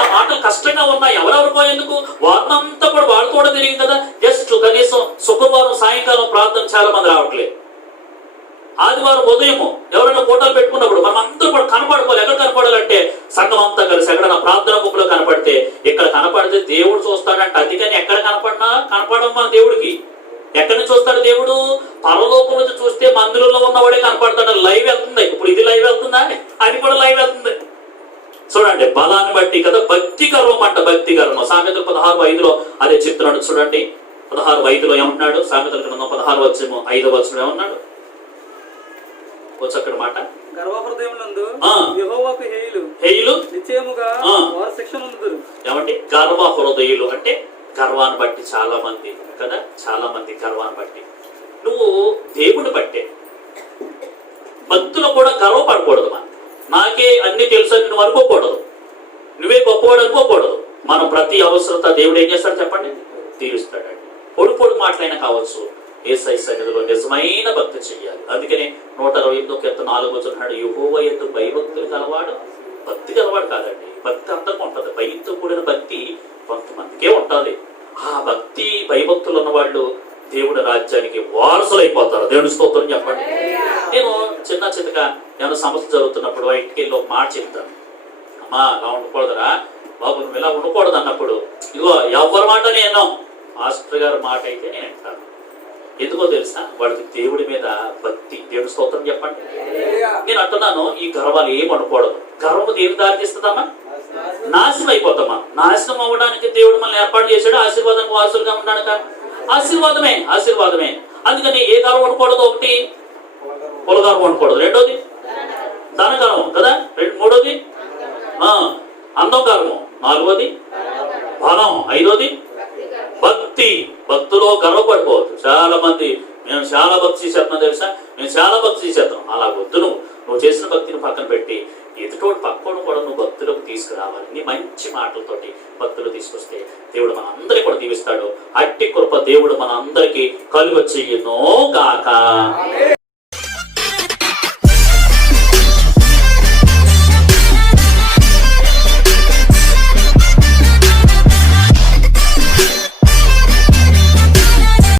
ఆ మాటలు కష్టంగా ఉన్నాయి. ఎవరెవరికో ఎందుకు వారినంతా కూడా వాళ్ళతో కూడా తిరిగి కదా. జస్ట్ కనీసం శుక్రవారం సాయంకాలం ప్రార్థన చాలా మంది రావట్లేదు. ఆదివారం ఉదయము ఎవరైనా ఫోటోలు పెట్టుకున్నప్పుడు మనం అందరూ కూడా కనపడుకోవాలి. ఎక్కడ కనపడాలంటే సంఘం అంతా కలిసి ఎక్కడైనా ప్రార్థన బుక్ లో కనపడితే, ఇక్కడ కనపడితే దేవుడు చూస్తాడంట. అందుకని ఎక్కడ కనపడడం మన దేవుడికి ఎక్కడి నుంచి చూస్తాడు దేవుడు? పరలోకం నుంచి చూస్తే మందిరంలో ఉన్నవాడే కనపడతాడు. లైవ్ వెళ్తుంది. ఇప్పుడు ఇది లైవ్ వెళ్తుందా? అది కూడా లైవ్ వెళ్తుంది. చూడండి బలాన్ని బట్టి కదా. భక్తి గర్వం అంట, భక్తి గర్వం. సామెతలు 16:5 అదే చెప్తున్నాడు. చూడండి 16:5 ఏమంటున్నాడు? సామెతల గ్రంథం 16:5 ఏమన్నాడు? అక్కడ మాట, ఏమంటే గర్వ హృదయులు అంటే గర్వాన్ని బట్టి చాలా మంది కదా, చాలా మంది గర్వాన్ని బట్టి. నువ్వు దేవుని బట్టే. భక్తులు కూడా గర్వపడకూడదు. నాకే అన్ని తెలుసు అని నువ్వు అనుకోకూడదు. నువ్వే గొప్పవాడు అనుకోకూడదు. మనం ప్రతి అవసరత దేవుడు ఏం చేస్తాడు చెప్పండి? తీరుస్తాడండి. పొడి మాటలైనా కావచ్చు, యేసయ్య సన్నిధిలో నిజమైన భక్తి చెయ్యాలి. అందుకనే 128వ కీర్తన 4వ అన్నాడు, యెహోవా యందు భయభక్తులు గలవాడు భక్తి గలవాడు కాదండి. భక్తి అంతకు ఉంటుంది. భయంతో కూడిన భక్తి కొంతమందికే ఉంటుంది. ఆ భక్తి భయభక్తులు ఉన్న వాళ్ళు దేవుడి రాజ్యానికి వారసులు అయిపోతారు. దేవుడి స్తోత్రం చెప్పండి. నేను చిన్నగా ఏమైనా సమస్య జరుగుతున్నప్పుడు బయటికి వెళ్ళి ఒక మాట చెప్తాను. అమ్మా అలా ఉండకూడదురా బాబు, నువ్వు ఇలా ఉండకూడదు అన్నప్పుడు, ఇదిగో ఎవరి మాట నేను మాస్టర్ గారి మాట అయితే నేను వింటాను. ఎందుకో తెలుసా? వాడికి దేవుడి మీద భక్తి. దేవుడి స్తోత్రం చెప్పండి. నేను అంటున్నాను, ఈ గర్వాలు ఏం అనకూడదు. గర్వం దేని దారి తీస్తుందమ్మా? నాశనం అయిపోతామా? నాశనం అవ్వడానికి దేవుడు మనల్ని ఏర్పాటు చేశాడు. ఆశీర్వాదానికి వారసులుగా ఉండడానికి ఆశీర్వాదమే. అందుకని ఏ గర్వం ఉండకూడదు? ఒకటి పొలగర్వం ఉండకూడదు. రెండోది ధనగర్వం కదా. మూడోది అందం గర్వం. నాలుగోది బలం. ఐదోది భక్తి. భక్తులో గర్వపడిపోవచ్చు. చాలా మంది మేము చాలా భక్తి చేసేస్తున్నాం తెలుసా, మేము చాలా భక్తి చేసేస్తాం. అలా వద్దు. నువ్వు చేసిన భక్తిని పక్కన పెట్టి ఎదుటోటి పక్కను కూడా నువ్వు భక్తులకు తీసుకురావాలి. నీ మంచి మాటలతోటి భక్తులు తీసుకొస్తే దేవుడు మన అందరికీ కూడా దీవిస్తాడు. అట్టి కృప దేవుడు మన అందరికీ కలుగ చెయ్యును గాక.